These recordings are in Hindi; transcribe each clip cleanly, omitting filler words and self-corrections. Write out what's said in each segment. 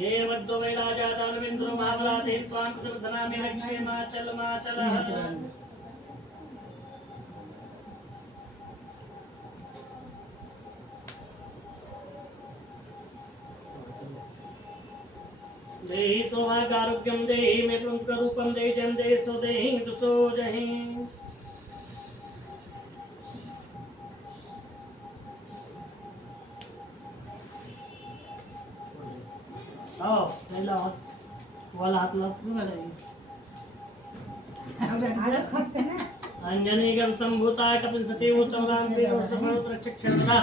ये मद्दो वैराजा दानवेंद्रो महाबलाते त्वां प्रदनामि हक्षे माचल माचलः देहि सौभाग्यारोग्यं देहि मे पुंकरूपं देहि जं देहि सो देहि दुसो जहि आओ पहला वाला हाथ लो अंजनी गण संभूताय कपिल सचिव उत्तम राम वीर उत्तम रक्षक क्षणा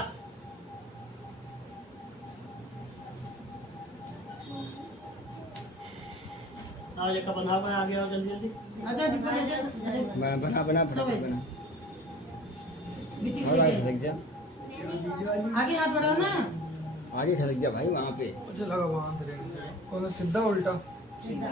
आज का बना आ गया जल्दी जल्दी आजा डिब्बा ले जा बना बना बना बिटी और आगे लग जा आगे हाथ बढ़ाओ ना आगे ठलक जा भाई वहाँ पे मुझे लगा वहाँ कौन सीधा उल्टा सीधा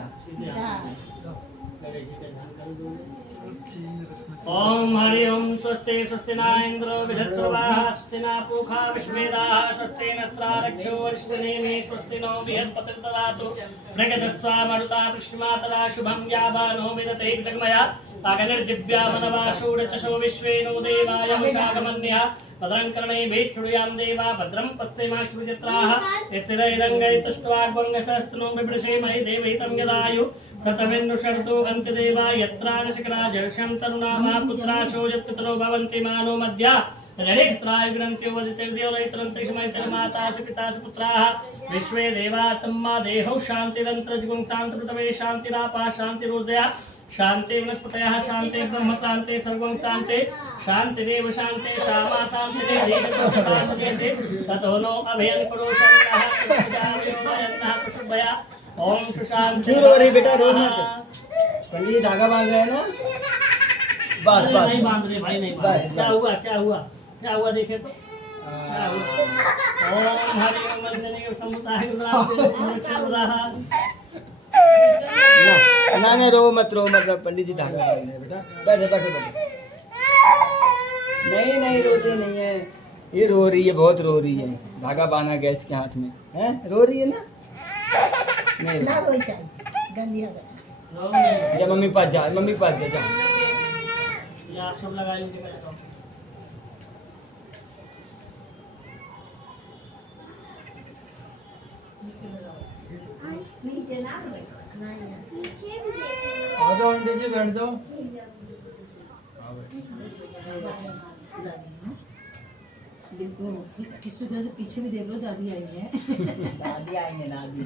ओम हरि ओम स्वस्ति स्वस्ति न इंद्रो विधत्तवाः स्वस्ति न पूषा विश्वेदाः स्वस्ति नस्त्रारक्षो वरिष्ठनेमि स्वस्ति नो बृहस्पतिर्ददातु प्रगतस्वा मरुता पृष्ठमा तदा शुभं यावानो विदते जगमया तागनिर्दिव्या मनवाशूरचशो विश्वेनो देवाय मुषागमन्यः भद्रं कर्णैभिः देवा भद्रं पश्येमाक्षिविचित्राः यत्तिरैरङ्गैस्तुष्ट्वाग्वङ्गशस्तनो बिभृषेमहि देवहितं यदायु शतमिन्दुषर्तो अन्त्यदेवा यत्रानशकरा जर्षं तरुणामा पुत्राशो यत्पितरो भवन्ति मानो मध्या रणिक्त्राय ग्रन्थ्यो वदितेर्देवलैतरन्तरिक्षमैतरमाता सपिता पुत्राः विश्वे देवा तम्मा देहौ शान्तिरन्तरजगुं शान्तिपृतवे शान्तिरापा शान्तिरोदया शांति वनस्पतयः शांति ब्रह्म शांति सर्वं शांति शांतिरेव शांति श्यामा शांति देशे ततो नो अभयं पुरुषः कुशुभया ओम सुशांति क्यों रो रही बेटा रो मत पंडित धागा बांध रहे हैं ना बस बस नहीं बांध रहे भाई नहीं बांध रहे क्या हुआ क्या हुआ क्या हुआ देखे तो क्या हुआ ओम हरि ओम मंजनी समुदाय गुजरात ना ना रो मत पंडित जी धागा बांध रहे हैं बेटा बैठे बैठे बैठे नहीं नहीं रोते नहीं है ये रो रही है बहुत रो रही है धागा बांधा गैस के हाथ में हैं रो रही है ना नहीं ना कोई चाहिए गंदी है जा मम्मी पास जा जा ये आप सब लगा लीजिए मैं तो नीचे ना आ जाओ आंटी जी बैठ जाओ देखो किसी को पीछे भी देख लो दादी आई है दादी आएंगे दादी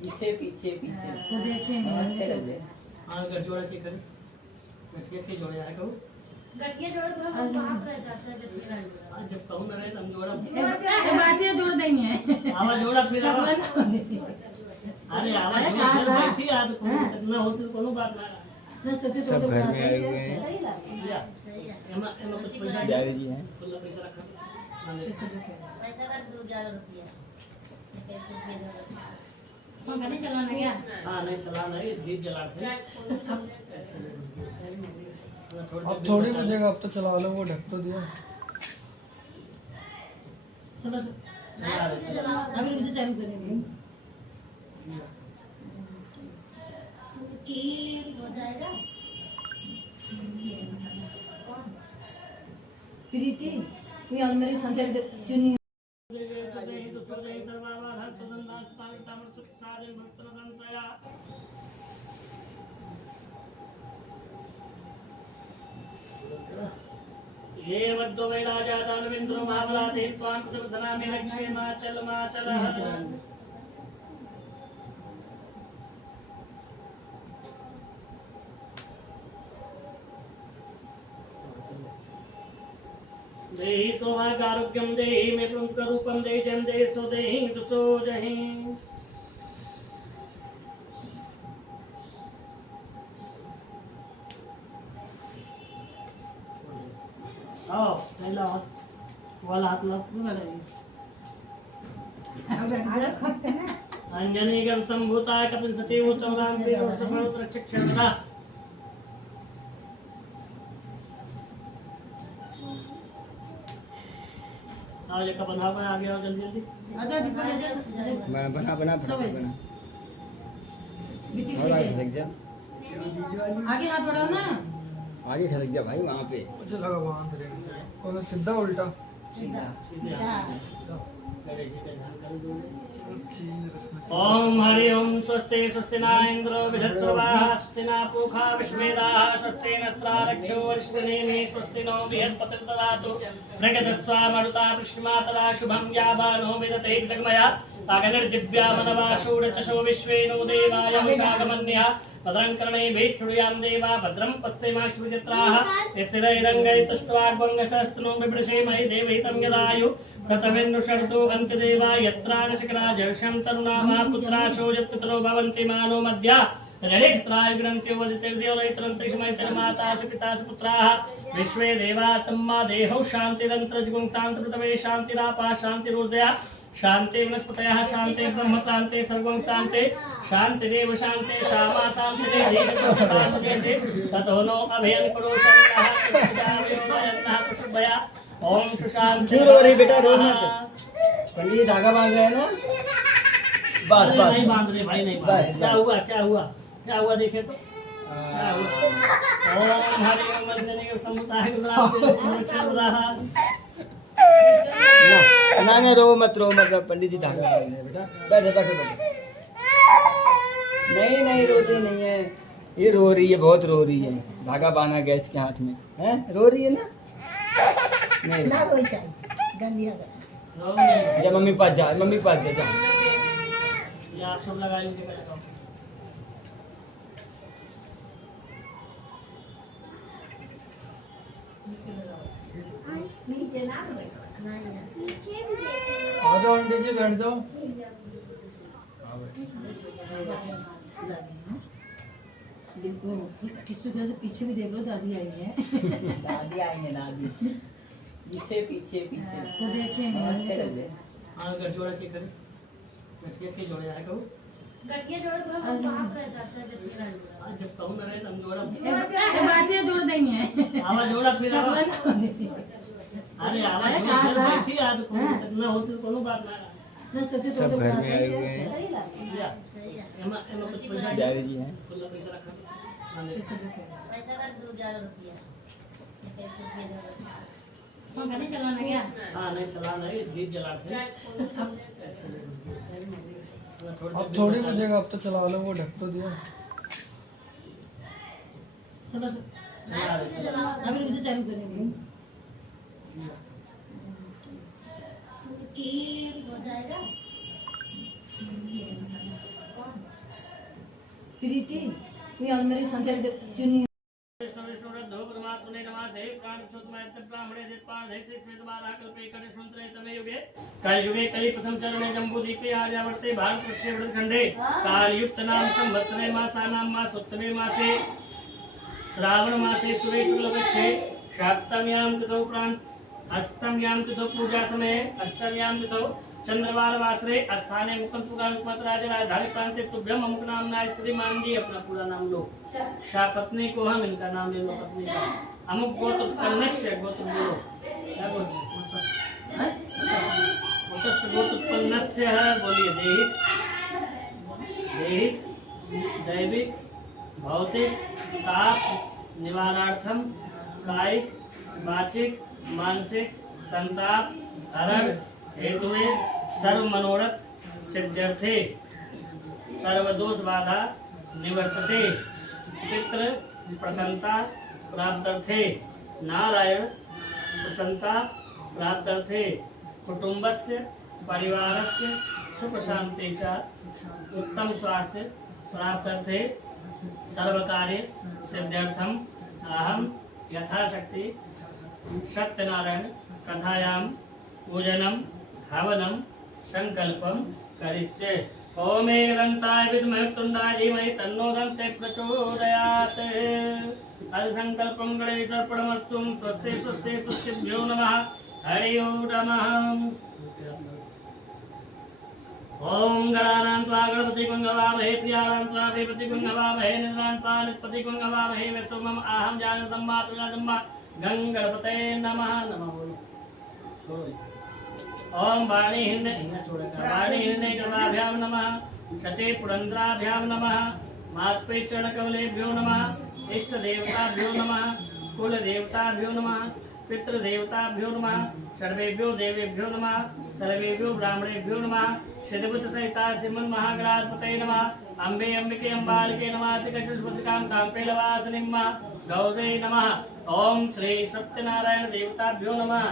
पीछे पीछे पीछे तो देखेंगे हां गठजोड़ा के कर गठिया के जोड़े आए कहूं गठिया जोड़ थोड़ा बाप रहता है आज जब कहूं ना रहे हम जोड़ा बाटिया जोड़ देंगे आवाज जोड़ा फिर अरे आवाज बैठी आज इतना होती तो कोनो बात ना ना सोचे सब घर में आए हुए हैं एमा कुछ पैसा जावेद जी हैं खुला पैसा रखा पैसा रख 2000 रुपया तो गाड़ी चलाना क्या हां नहीं चलाना है दीप जलाते अब थोड़ी बुझेगा अब तो चला लो वो ढक तो दिया चलो अभी मुझे चालू करेंगे हो जाएगा प्रीति मी अलमारी संख्या चुनी ये मद्दो वैराजा दानवेंद्रो महाबलाते त्वां प्रदनामि हक्षे माचल माचलः देहि सौभाग्यारोग्यं देहि मे पुंकरूपं देहि जं देहि सो देहि दुसो जहि आओ पहला हाथ वाला हाथ लो अंजनी गण संभूताय कपिल सचिव उत्तम राम वीर और सर्वत्र रक्षक क्षमता आज का बना आ गया जल्दी जल्दी बना बना फटाफट बना। और आगे खसक जा, आगे हाथ बढ़ाओ ना। आगे खसक जा भाई वहाँ पे। मुझे लगा वहाँ कौन सीधा उल्टा। ओम हरि ओम स्वस्ति स्वस्ति न इंद्रो विधत्तवाः स्वस्ति न पूषा विश्वेदाः स्वस्ति नस्त्रारक्षो वरिष्ठनेमि स्वस्ति नो बृहस्पतिर्ददातु प्रगतस्वा मरुता पृष्ठमातरा शुभं यावानो विदते जगमया तागनिर्दिव्या मनवाशूरचशो विश्वेनो देवाय मुखागमन्यः भद्रं कर्णेभिः शृणुयां देवा भद्रं पश्येमाक्षविचित्राः यस्तिरैरङ्गैस्तुष्ट्वाग्वङ्गशस्तनो बिभृशेमहि देवहितं यदायु सतमेन्नुषर्तो अन्त्यदेवा यत्रानशकराजर्षं तरुणामा पुत्राशो यत्पितरो भवन्ति मानो मध्या रणेत्रायुग्रन्थ्यो वदितैर्देवलैतरन्तरिक्षमैतरमाता सुपिता सुपुत्राः विश्वे देवा तम्मा देहौ शान्तिरन्तरजगुं शान्तिपृतवे शान्तिरापा शान्तिरुदया शान्ति वनस्पतयः शान्ति ब्रह्म शान्ति सर्वं शान्ति शान्तिरेव शान्ति श्यामा शान्तिरे धीरतोषे ततो नो अभयं करो शरणः कृष्णावयोदयन्तः कुशुभया ओम सुशांति। क्यों रो रही बेटा, रो मत। पंडित धागा बांध रहे हैं ना। बस बस नहीं बांध रहे भाई, नहीं बांध रहे। क्या हुआ क्या हुआ क्या हुआ देखे तो क्या हुआ। ओम हरि ओम मंजनी के समुदाय चल रहा ना ना रो मत पंडित जी धागा बांध रहे हैं बेटा। बैठो बैठो बैठो। नहीं नहीं रोते नहीं है, ये रो रही है, बहुत रो रही है। धागा बांधा गैस के हाथ में है, रो रही है ना। नहीं जा मम्मी पास जा, मम्मी पास जा जा। ये आप सब लगा लीजिए पहले तो। आ जाओ आंटी जी, बैठ जाओ। देखो किसी को पीछे भी देख लो, दादी आई है। दादी आएंगे, दादी पीछे पीछे पीछे तो देखेंगे। हाँ गठजोड़ा के करे, गठिया के जोड़े जाए कहूँ। गठिया जोड़ थोड़ा साफ रहता है गठिया आज जब कहूँ ना रहे तब जोड़ा बाटियाँ जोड़ देंगे। आवाज जोड़ा फिर आवाज। अरे आवाज जोड़ बैठी आज ना होती तो कोनो बात ना। ना सोचे सब घर में आए हुए हैं। या एमा एमा कुछ पैसा डैडी जी हैं। खुला पैसा रखा। पैसा रख 2000 रुपया नहीं चलाना क्या। हाँ नहीं चलाना है, दीप जलाते हैं। अब थोड़ी बजेगा, अब तो चला लो, वो ढक तो दिया। चलो अभी मुझे चालू करेंगे। हो जाएगा। प्रीति ये अलमारी संचार चुनी विष्णु विष्णु रद्धो परमात्मने नमः प्राण सुतमैत ब्राह्मणे दित्पाण धैसे स्वेदबाला कल्पे करे सुंतरे तमे युगे कलयुगे कलि प्रथम चरणे जम्बूदीपे आर्यावर्ते भारतवर्षे वृद्धखंडे कालयुक्त नाम संवत्सरे मासानां मासोत्तमे मासे श्रावण मासे सुरे शुक्लपक्षे सप्तम्यां तिथौ प्राण अष्टम्यां तिथौ पूजा समये अष्टम्यां तिथौ चंद्रवार वासरे स्थाने मुकुंदपुरा मुकुंदराज राजधानी प्रांते तुभ्यम अमुक नाम ना स्त्री मान जी अपना पूरा नाम लो। शाह पत्नी को हम इनका नाम ले लो, पत्नी का अमुक गोत्र कर्णस्य गोत्र बोलो। क्या बोलते हैं गोत्र कर्णस्य है, बोलिए। दैहिक दैविक भौतिक ताप निवारणार्थम कायिक वाचिक मानसिक संताप हरण हेतु सर्व मनोरथ सिद्ध्यर्थे सर्वदोष बाधा निवर्तते पितृ प्रसन्नता प्राप्त्यर्थे नारायण प्रसन्नता प्राप्त्यर्थे कुटुंबस्य परिवारस्य सुख शांति च उत्तम स्वास्थ्य प्राप्त्यर्थे सर्वकार्य सिद्ध्यर्थम अहम यथाशक्ति सत्यनारायण कथायां पूजनम हवनम संकल्पम करिष्ये। ओम एकदंताय विद्महे तुंडाय धीमहि तन्नो दन्ते प्रचोदयात्। संकल्पं गणेशार्पणमस्तु। स्वस्ति स्वस्ति स्वस्तिभ्यो नमः। हरि ओम नमः। ओम गणानां त्वा गणपतिं हवामहे प्रियाणां त्वा प्रियपतिं हवामहे निद्रां त्वा निष्पतिं हवामहे वसुमम् अहं जानतं मातुलादं मा गणपते नमः। नमः ओम वाणी हिंदे कृताभ्यां नमः। शचे पुरंद्राभ्यां नमः। मात्पे चरणकमलेभ्यो नमः। इष्ट देवताभ्यो नमः। कुल देवताभ्यो नमः। पितृदेवताभ्यो नमः। सर्वेभ्यो देवेभ्यो नमः। सर्वेभ्यो ब्राह्मणेभ्यो नमः। श्रीभूत सहिता श्रीमन् महागणाधिपतये नमः। अम्बे अंबिके अम्बालिके नमः। तिकशस्वतिकां काम्पेलवासिनीं नमः। गौरे नमः। ओम श्री सत्यनारायण देवताभ्यो नमः।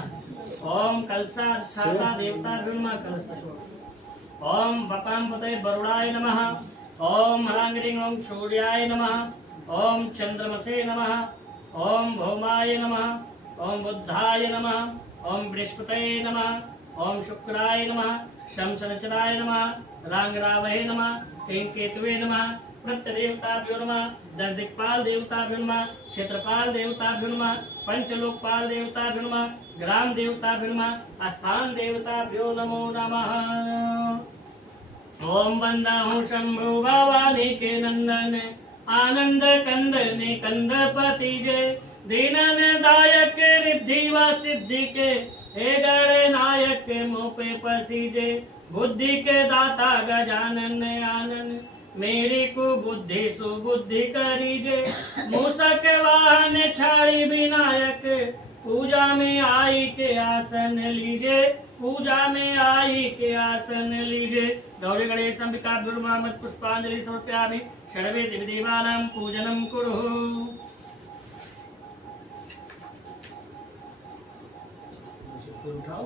ओम कलशाधिष्ठाता देवताभ्यो नमः। ओम बपाम्पते वरुणाय नमः। ओम हलांगिरिं ओम सूर्याय नमः। ओम चंद्रमसे नमः। ओम भौमाय नमः। ओम बुद्धाय नमः। ओम बृहस्पतये नमः। ओम शुक्राय नमः। शमशनचराय नमः। रांगरावहे नमः। केतवे नमः। प्रत्यदेवताभ्यो नमः। दश दिक्पाल देवताभ्यो नमः। क्षेत्रपाल देवताभ्यो नमः। पंचलोकपाल देवताभ्यो नमः। ग्राम देवताभ्यो नमः। स्थान देवताभ्यो नमो नमः। ओम बंदाहु शंभु भवानी के नंदन आनंद कंदने कंदपति जय। दीनन दायक रिद्धि व सिद्धि के हे गणे नायक मुँह पे पसीजे। बुद्धि के दाता गजानन आनन मेरी को बुद्धि सुबुद्धि करीजे। मूसक वाहन छाड़ी विनायक पूजा में आई के आसन लीजे। पूजा में आई के आसन लीजे। गौरी गणेश अंबिका दुर्मामत पुष्पांजलि समर्पयामि। षड्वे देवी देवानां पूजनं कुरु। उठाओ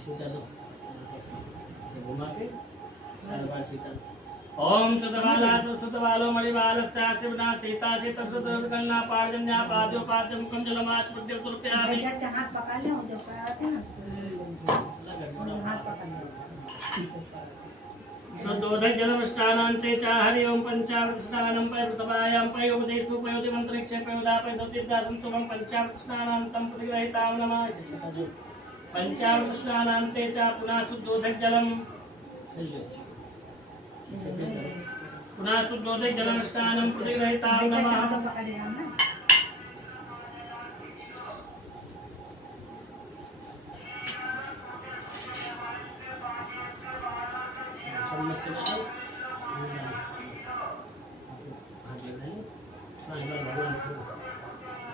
सीता दो घुमा के सालवार सीता। ओम सुतबाला सुतबालो मणिबालस्ता शिवना सीता से सरस्वती पार्जन्या पाद्यो पाद्यम कुंजलमाच पुद्य तुर्प्यामि। ऐसा हाथ पकड़ ले जब कराते ना हाथ पकड़ ले। सदोदक जलमष्टानान्ते च हरि ओम पंचामृत स्नानं प्रतपायां पयोदेशु पयोदि मंत्रिक्षे पयोदापय सौतिदासंतुमं पंचामृत स्नानान्तं प्रतिग्रहीतां नमः। पंचामृत स्नानान्ते च पुनः शुद्धोदक जलम पुनः शुद्धोदक जलम स्नानं प्रतिग्रहीतां ऐसा नमः। हाथ पकड़ ले ना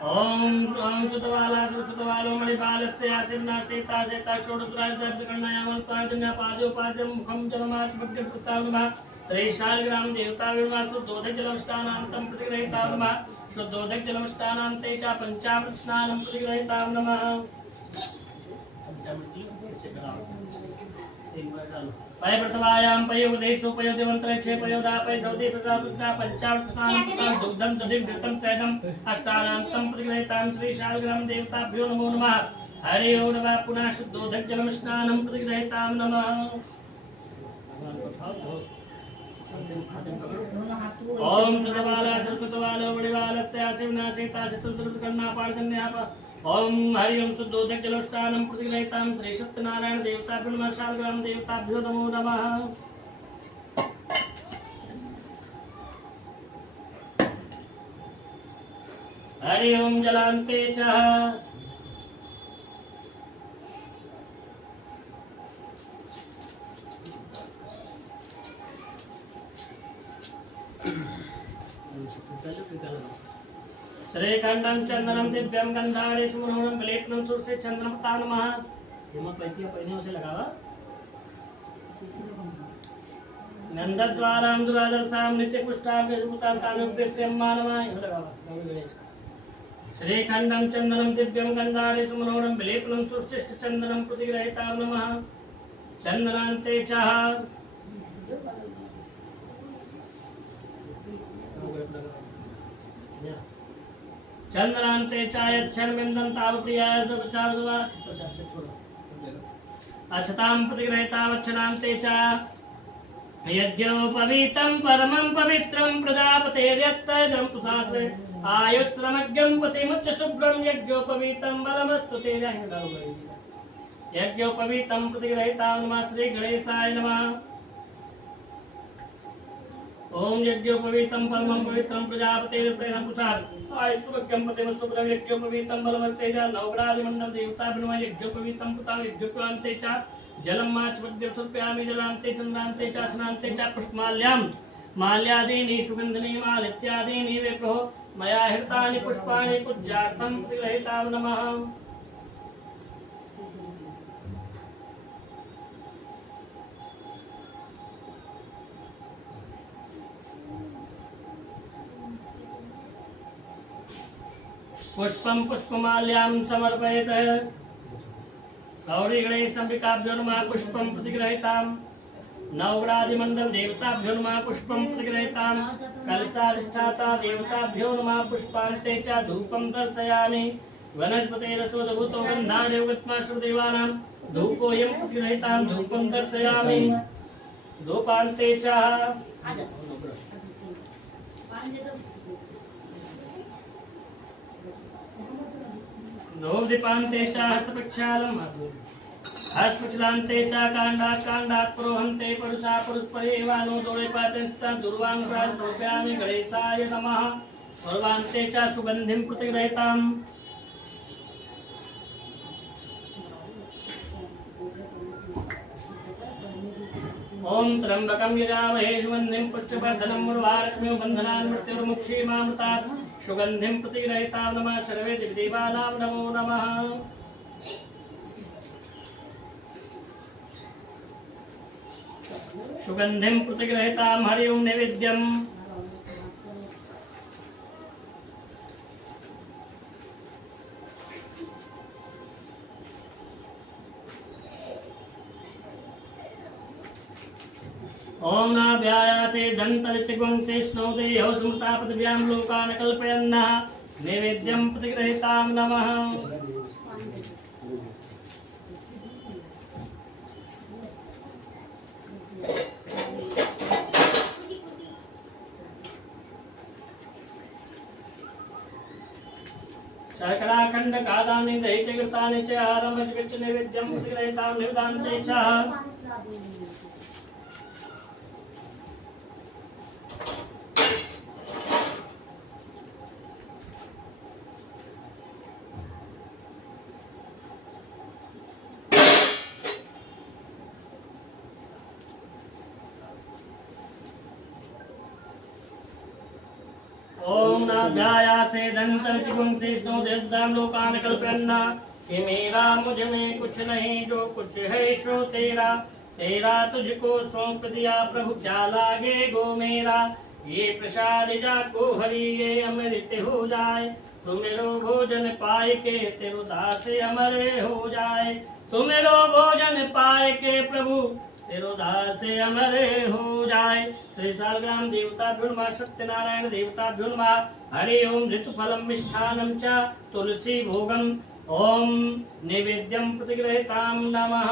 ओम ओम सुतवाला सुतवालो मणिबालस्य आसिन्ना सीता सीता षोडशराज दर्द करणायामन पार्जन्या पादो पाद्यम मुखम जलमाच भग्य प्रताप नमः। श्री शालग्राम देवता विवास शुद्धोदक जलमष्टानान्तं प्रतिग्रहीतां नमः। शुद्धोदक जलमष्टानान्ते च पंचामृत स्नानं प्रतिग्रहीतां नमः। पय प्रथमायां पयोदेशु पयोदिमंत्रेक्षे पयोदापय सौदे प्रसादुत्ता पंचामृत स्नानं दुग्धं दधिं घृतं सैदं अष्टानान्तं प्रतिग्रहीतां श्री शालग्राम देवताभ्यो नमो नमः। हरि ओम नमः। पुनः शुद्धोदक जलम स्नानं प्रतिग्रहीतां नमः। ओम सुतवाला सुतवालो मणिबालस्य शिवना सीता चतुर्दकर्णा पार्जन्या ओम हरि ओम शुद्धोदक जलस्नानं प्रतिग्रहीतां श्री सत्यनारायण देवताभ्यो नमः। शालग्राम देवताभ्यो नमो नमः। हरि ओम जलान्ते च श्रीखंडं चंदनम दिव्यम गंधाड़े सुमनोरम विलेपनम सुरसे चंद्रमता नमः। हिम्मत पैतिया पहिने से लगावा। नंदद्वारां दुरादर्शां नित्य पुष्टां वेदभूतां कानुभ्य श्रीअम्मा नमः। ये लगावा गौरी गणेश। श्रीखंडं चंदनम दिव्यम गंधाड़े सुमनोरम विलेपनम सुरसे चंदनम प्रतिग्रहीतां नमः। चंदनान्ते च चंद्रांते चायच्छन्मिन्दं तावप्रियाय दवचावदवा अक्षतां प्रतिगृहीतावच्छनान्ते च यज्ञोपवीतं परमं पवित्रं प्रजापतेर्यत्तजं सुधात् आयुत्रमज्ञं पतिमुच्च शुभ्रं यज्ञोपवीतं बलमस्तु ते यज्ञोपवीतं प्रतिगृहीतां नमः श्री गणेशाय नमः। ओम यज्ञोपवीतं परमं पवित्रं प्रजापतेर्यत्तजं सुधात् आयुत्रमज्ञं पतिमुच्च शुभ्रं यज्ञोपवीतं बलमस्तेज नवग्रहादिमण्डल देवताभिनमः यज्ञोपवीतं पुतां यज्ञोपवान्ते च जलम माचपद्य सर्पयामि जलान्ते चन्द्रान्ते च स्नान्ते च पुष्पमाल्यां माल्यादीनि सुगन्धनि मालित्यादीनि विप्रहो मया हृतानि पुष्पाणि पूज्यार्थं श्रीरहितां नमः। पुष्पं पुष्पमाल्यां समर्पयेत् गौरी गणेश अंबिकाभ्यो नमः पुष्पं प्रतिगृहीतां नवग्रहादिमण्डल देवताभ्यो नमः पुष्पं प्रतिगृहीतां कलशाधिष्ठाता देवताभ्यो नमः पुष्पान्ते च धूपं दर्शयामि वनस्पतेरसोदभूतो गन्धादेवगत्माश्रुदेवानां धूपोऽयं प्रतिगृहीतां धूपं दर्शयामि धूपान्ते च धूपदीपान्ते च हस्तप्रक्षालम् हस्तप्रक्षालान्ते च काण्डात् काण्डात् पुरोहन्ते परुषा पुरुषपरेवानो दोरेपातस्ता दुर्वाङ्गात् समर्पयामि गणेशाय नमः। पूर्वान्ते च सुगन्धिं प्रतिगृहीताम् ओम त्र्यंबकं यजामहे सुगन्धिं पुष्टिवर्धनं उर्वारुकमिव बन्धनान् मृत्युर्मुक्षीमामृतात् सुगन्धिं प्रतिगृहीतां नमः सर्वे देवानां नमो नमः। सुगन्धिं प्रतिगृहीतां हरि ओं नैवेद्यम् ओम नाभ्यायाते दन्तरित्वंसे स्नोदेहो स्मृता पृथिव्यां लोकान् कल्पयन्नः नैवेद्यं प्रतिगृहीतां नमः। शर्कराखण्ड कादानि दहितकृतानि च आरमज्विच्च नैवेद्यं प्रतिगृहीतां निवेदान्ते च ओम नाभ्यायासे दंतरित्वंसे स्नोदेवतां लोकान् कल्पयन्नः कि मेरा मुझ में कुछ नहीं जो कुछ है सो तेरा तेरा तुझको सौंप दिया प्रभु क्या लागे गो मेरा ये प्रसाद जाको हरि ये अमृत हो जाए तुमेरो भोजन पाए के तेरो दास अमरे हो जाए तुमेरो भोजन पाए के प्रभु तेरो दास अमरे हो जाए। श्री शालग्राम देवताभ्यो नमः सत्यनारायण देवताभ्यो नमः हरि ओम ऋतुफलं मिष्ठान्नं च तुलसी भोगम ओम नैवेद्यं प्रतिगृहीतां नमः।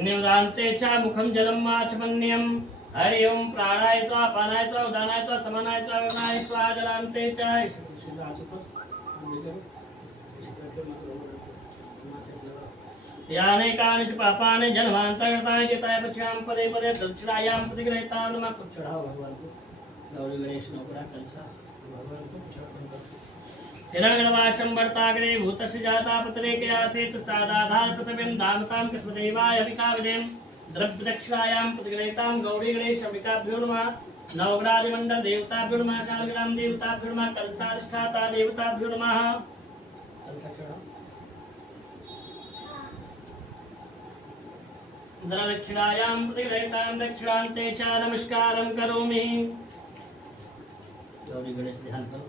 निवदान्ते च मुखं जलम् आचमन्यं हरि ओम प्राणाय स्वाहा अपानाय स्वाहा उदानाय स्वाहा समानाय स्वाहा व्यानाय स्वाहा जलान्ते च याने कानि च पापानि जन्मान्तरकृतानि चेताय पश्याम पदे पदे दक्षिणायां प्रतिगृहीतां नमः। कुछ चढ़ाओ भगवान को गौरी गणेश नौकरा कलसा भगवान को हिरण्यवासं वर्ताग्रे भूतस्य जाता पत्रे के आसीत् सादाधार पृथिवीं धामतां कृष्णदेवाय अभिकाविदें द्रव्यदक्षिणायां प्रतिगृहीतां गौरी गणेश अंबिकाभ्यो नमः नवग्रहादिमण्डल देवताभ्यो नमः शालग्राम देवताभ्यो नमः कलशाधिष्ठाता देवताभ्यो नमः। दक्षिणायां प्रतिगृहीतां दक्षिणान्ते च नमस्कारं करोमि। गौरी गणेश ध्यान करो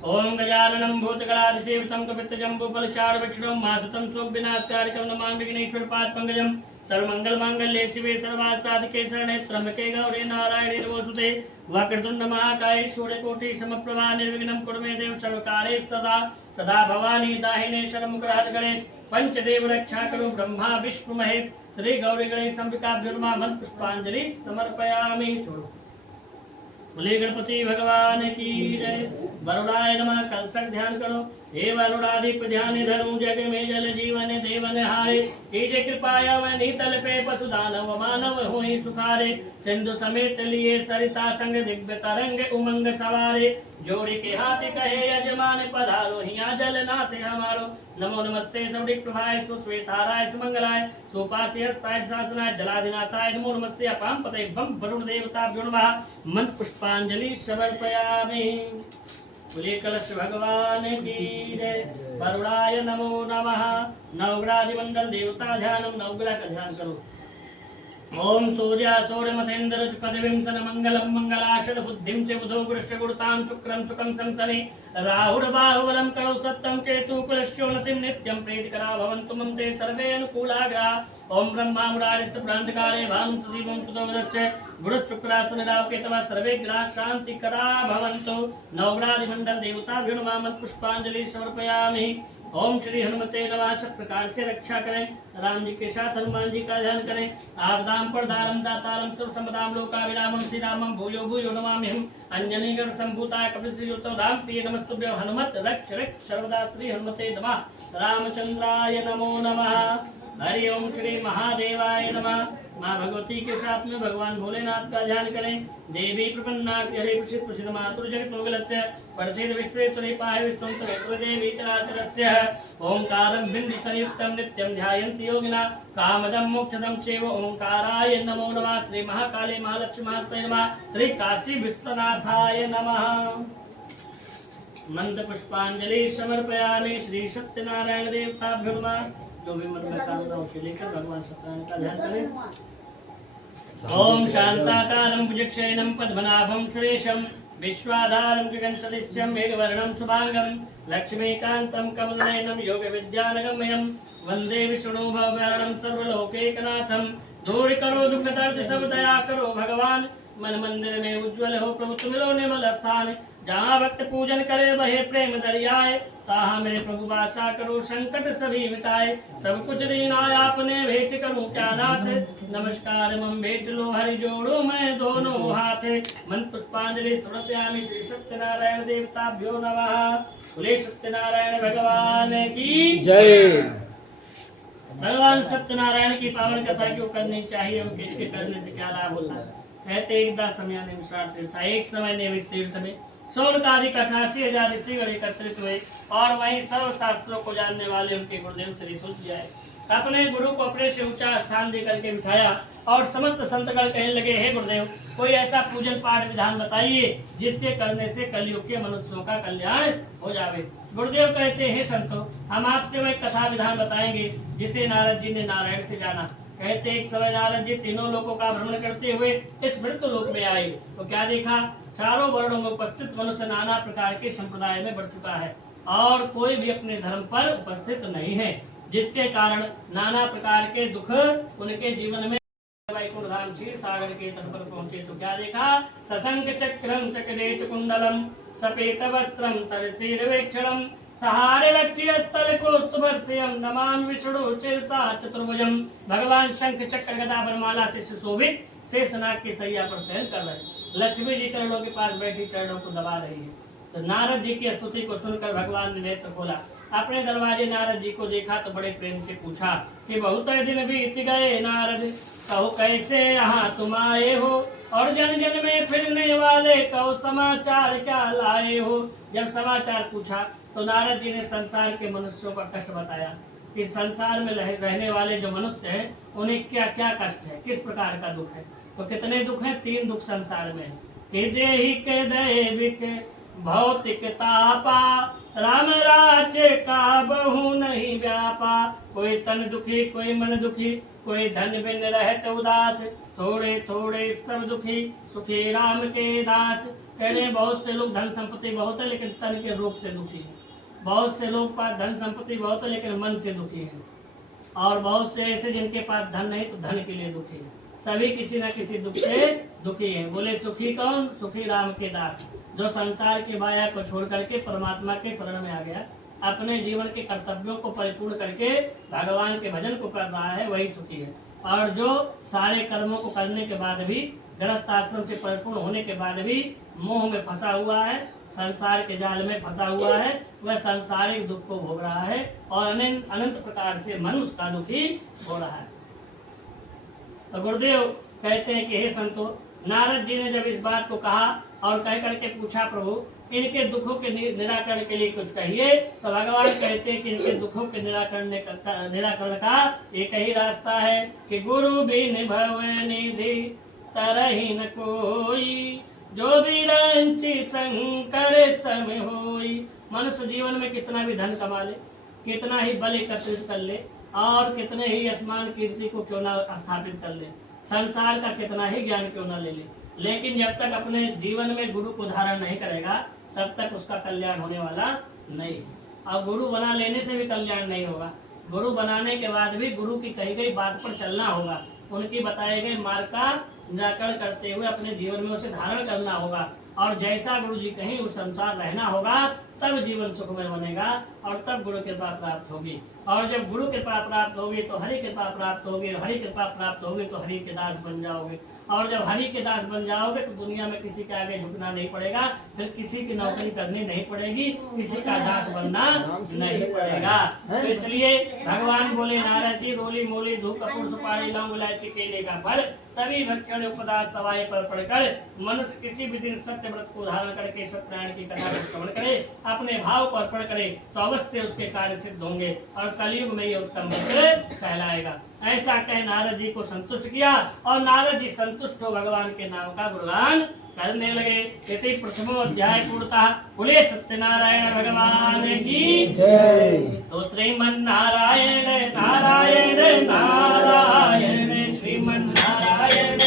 ओम गजाननं भूतगणाधिसेवितं कपित्तजम्बूफलचारुभक्षणं मासुतं सुविनाशकारकं नमामि विघ्नेश्वर पादपङ्कजं सर्वमङ्गलमाङ्गल्ये शिवे सर्वार्थसाधिके शरणे त्र्यम्बके गौरी नारायणे नमोस्तुते वक्रतुण्ड महाकाय सूर्यकोटि समप्रभा निर्विघ्नं कुरु मे देव सर्वकार्ये सदा सदा भवानी दाहिने शरणमुखराज गणेश पंचदेव रक्षा करो ब्रह्मा विष्णु महेश श्री गौरी गणेश अंबिकाभ्यो नमः मंत्र पुष्पांजलि समर्पयामि। बोले गणपति भगवान की जय। वरुणाय नमः। कल तक ध्यान करो। हे वरुणाधिप ध्यान धनु जग में जल जीवन देवन हारे कीजे कृपाया वह नीतल पे पशु दानव मानव हुई सुखारे सिंधु समेत लिए सरिता संग दिव्य तरंग उमंग सवारे जोड़ी के हाथ कहे यजमान पधारो हिया जल नाथ हमारो नमो नमस्ते सौड़ी प्रभाय सुश्वेताराय सुमंगलाय सुपास्य हस्ताय शासनाय जलाधिनाथाय नमो नमस्ते अपाम पते बम वरुण देवताभ्यो नमः मंत्र पुष्पांजलि समर्पयामि। बोले कलश भगवान की जय। वरुणाय नमो नमः। नवग्रहाधिमंडल देवता ध्यानम नवग्रह का ध्यान करो। ओम सूर्या सूर्यमथेन्द्र पदवीं सन मंगलम मंगलाशद बुद्धिं च बुधो गुरुश्च गुरुतां शुक्रं सुखं संसने राहुर बाहुबलं करो सत्यं केतु कुलश्चोन्नतिं नित्यं प्रीतिकरा भवन्तु मम ते सर्वे अनुकूलाग्रा। ओम ब्रह्मा मुरारिस्त प्रांतकाले भानुं सुदीपं सुतोदश्च गुरुशुक्रासन राव केतवा सर्वे ग्रह शांतिकरा भवन्तु। नवग्रहाधिमंडल देवताभ्यो नमः मंत्र पुष्पांजलि समर्पयामि। ओम श्री हनुमते नमः। सब प्रकार से रक्षा करें। राम जी के साथ हनुमान जी का ध्यान करें। आपदाम पर दारम दातारम सर्व संपदाम लोकाभिरामम श्री रामम भूयो भूयो नमाम्यहम्। अंजनी गण संभूताय कपिलश्रीयुतो राम प्रिय नमस्तुभ्यं हनुमत रक्ष रक्ष सर्वदा श्री हनुमते नमः। रामचंद्राय नमो नमः। हरि ओम श्री महादेवाय नमः। माँ भगवती के साथ में भगवान भोलेनाथ का ध्यान करें। देवी प्रपन्नाथ हरे प्रसिद्ध प्रसिद्ध मातुर जगत मंगलस्य प्रसिद्ध विश्वेश्वरी पाहि विष्णु देवी चराचरस्य ओंकारं बिंदु संयुक्तं नित्यं ध्यायन्ति योगिना कामदं मोक्षदं चैव ओंकाराय नमो नमः। श्री महाकाले महालक्ष्मी नमः। श्री काशी विश्वनाथाय नमः। मंत्र पुष्पांजलि समर्पयामि। श्री सत्यनारायण देवताभ्यो नमः। जो भी मन में कामना उसे लेकर भगवान सत्यनारायण का ध्यान करें। ओम शांताकारं भुजगशयनं पद्मनाभं सुरेशं विश्वाधारं गगनसदृशं मेघवर्णं शुभांगं लक्ष्मीकान्तं कमलनयनं योगविद्यानगम्यं वन्दे विष्णु भवभरणं सर्वलोकैकनाथं। दूर करो दुख दर्द सब दया करो भगवान। मन मंदिर में उज्ज्वल हो प्रभु तुम लो निर्मल स्थान। जहाँ भक्त पूजन करे बहे प्रेम दरियाए तहाँ मेरे प्रभु वासा करो संकट सभी मिटाए। सब कुछ दीना आपने भेंट करूं क्या नाथ। नमस्कार मम भेंट लो हरि जोड़ो मैं दोनों हाथ। मंत्र पुष्पांजलि समर्पयामि। श्री सत्यनारायण देवताभ्यो नमः। बोले सत्यनारायण भगवान की जय। भगवान सत्यनारायण की पावन कथा क्यों करनी चाहिए और किसके करने से क्या लाभ होता है। कहते एक दास समय तीर्थ था। एक समय ने तीर्थ में सोनकादिक 88,000 ऋषिगण एकत्रित हुए और वहीं सर्व शास्त्रों को जानने वाले उनके गुरुदेव श्री सूत जी आए। अपने गुरु को अपने से ऊंचा स्थान देकर के बिठाया और समस्त संतगण कहने लगे, हे गुरुदेव कोई ऐसा पूजन पाठ विधान बताइए जिसके करने से कलयुग के मनुष्यों का कल्याण हो जावे। गुरुदेव कहते, हे संतो हम आपसे वह कथा विधान बताएंगे जिसे नारद जी ने नारायण से जाना। कहते एक समय नारद जी तीनों लोकों का भ्रमण करते हुए इस मृत्यु लोक में आए तो क्या देखा, चारों वर्णों में उपस्थित मनुष्य नाना प्रकार के संप्रदाय में बढ़ चुका है और कोई भी अपने धर्म पर उपस्थित नहीं है, जिसके कारण नाना प्रकार के दुख उनके जीवन में। वैकुंठ धाम क्षीर सागर के तट पर पहुंचे तो क्या देखा, सशंक चक्रम चक्रलेट कुंडलम सपेत वस्त्रम सरसीरवेक्षणम सहारे लक्ष्य स्थल को स्तुभर्ष्यम नमामि विष्णु चिरता चतुर्भुजम। भगवान शंख चक्र गदा वरमाला से सुशोभित शेषनाग की सैया पर शयन कर रहे। लक्ष्मी जी चरणों के पास बैठी चरणों को दबा रही है। तो नारद जी की स्तुति को सुनकर भगवान ने नेत्र खोला, अपने दरवाजे नारद जी को देखा तो बड़े प्रेम से पूछा कि बहुत दिन बीत गए नारद, कहो कैसे यहाँ तुम आए हो और जन जन में फिरने वाले कहो समाचार क्या लाए हो। जब समाचार पूछा तो नारद जी ने संसार के मनुष्यों का कष्ट बताया कि संसार में रहने वाले जो मनुष्य हैं उन्हें क्या क्या कष्ट है, किस प्रकार का दुख है। तो कितने दुख हैं, 3 दुख संसार में कि देहि के दैविक भौतिक तापा राम राज्य का बहु नहीं व्यापा। कोई तन दुखी कोई मन दुखी कोई धन बिन रहत उदास, थोड़े थोड़े सब दुखी सुखी राम के दास। कह रहे हैं बहुत से लोग धन संपत्ति बहुत है लेकिन तन के रोग से दुखी है, बहुत से लोग पास धन संपत्ति बहुत है लेकिन मन से दुखी है, और बहुत से ऐसे जिनके पास धन नहीं तो धन के लिए दुखी है। सभी किसी न किसी दुख से दुखी है। बोले सुखी कौन? सुखी राम के दास, जो संसार की माया को छोड़ करके परमात्मा के शरण में आ गया, अपने जीवन के कर्तव्यों को परिपूर्ण करके भगवान के भजन को कर रहा है, वही सुखी है। और जो सारे कर्मों को करने के बाद भी, गृहस्थ आश्रम से परिपूर्ण होने के बाद भी मोह में फंसा हुआ है, संसार के जाल में फंसा हुआ है, वह सांसारिक दुख को भोग रहा है और अनंत प्रकार से मनुष्य का दुखी हो रहा है। तो गुरुदेव कहते हैं कि हे संतो, नारद जी ने जब इस बात को कहा और कह करके पूछा प्रभु इनके दुखों के निराकरण के लिए कुछ कहिए, तो भगवान कहते हैं कि इनके दुखों के निराकरण का एक ही रास्ता है कि गुरु बिन भव निधि तरहि न कोई, जो भी रंचि संकर सम होई। मनुष्य जीवन में कितना भी धन कमा ले, कितना ही बल एकत्रित कर ले और कितने ही आसमान कीर्ति को क्यों ना स्थापित कर ले, संसार का कितना ही ज्ञान क्यों ना ले ले, लेकिन जब तक अपने जीवन में गुरु को धारण नहीं करेगा तब तक उसका कल्याण होने वाला नहीं है। और गुरु बना लेने से भी कल्याण नहीं होगा। गुरु बनाने के बाद भी गुरु की कही गई बात पर चलना होगा, उनकी बताए गए मार्ग का निराकरण करते हुए अपने जीवन में उसे धारण करना होगा, और जैसा गुरु जी कहीं उस संसार रहना होगा, तब जीवन सुखमय बनेगा और तब गुरु कृपा प्राप्त होगी। और जब गुरु कृपा प्राप्त होगी तो हरि कृपा प्राप्त होगी, और हरि कृपा प्राप्त होगी तो हरि के दास बन जाओगे, और जब हरि के दास बन जाओगे तो दुनिया में किसी के आगे झुकना नहीं पड़ेगा, फिर किसी की नौकरी करनी नहीं पड़ेगी, किसी का दास बनना नहीं पड़ेगा। तो इसलिए भगवान बोले नारद जी रोली मोली धूप कपूर सुपारी लौंग इलायची केले का फल सभी भक्षण उपदास सवाई पर पढ़कर मनुष्य किसी भी दिन सत्य व्रत को धारण करके सत्यनारायण की कथा को श्रवण करे, अपने भाव को अर्पण करे तो अवश्य उसके कार्य सिद्ध होंगे और कलयुग में ये उत्तम मित्र कहलाएगा। ऐसा कह नारद जी को संतुष्ट किया और नारद जी संतुष्ट हो भगवान के नाम का गुणगान करने लगे। इति प्रथमो अध्याय पूर्णतः। बोले सत्यनारायण भगवान की जय। तो श्रीमन्नारायण नारायण नारायण श्रीमन्नारायण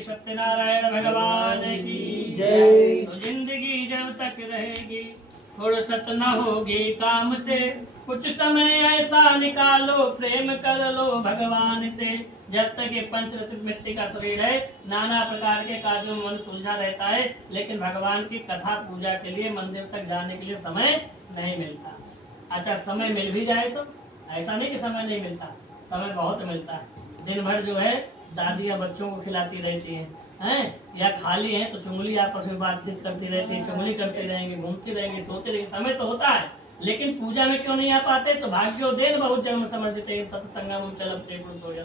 सत्यनारायण भगवान की जय। तो जिंदगी जब तक रहेगी फुर्सत न होगी काम से, कुछ समय ऐसा निकालो प्रेम कर लो भगवान से। जब तक ये पंचरत्न मिट्टी का शरीर है, नाना प्रकार के कार्यों में मन सुलझा रहता है, लेकिन भगवान की कथा पूजा के लिए मंदिर तक जाने के लिए समय नहीं मिलता। अच्छा, समय मिल भी जाए तो ऐसा नहीं कि समय नहीं मिलता, समय बहुत मिलता है। दिन भर जो है दादियाँ बच्चों को खिलाती रहती हैं, या खाली हैं तो चुंगली आपस में बातचीत करती रहती है, चुंगली करती रहेंगी, घूमती रहेंगी, सोती रहेंगी। समय तो होता है, लेकिन पूजा में क्यों नहीं आ पाते? तो भाग्योदेन बहुत जन्म समझते सत्संगम चलते पुरुषों।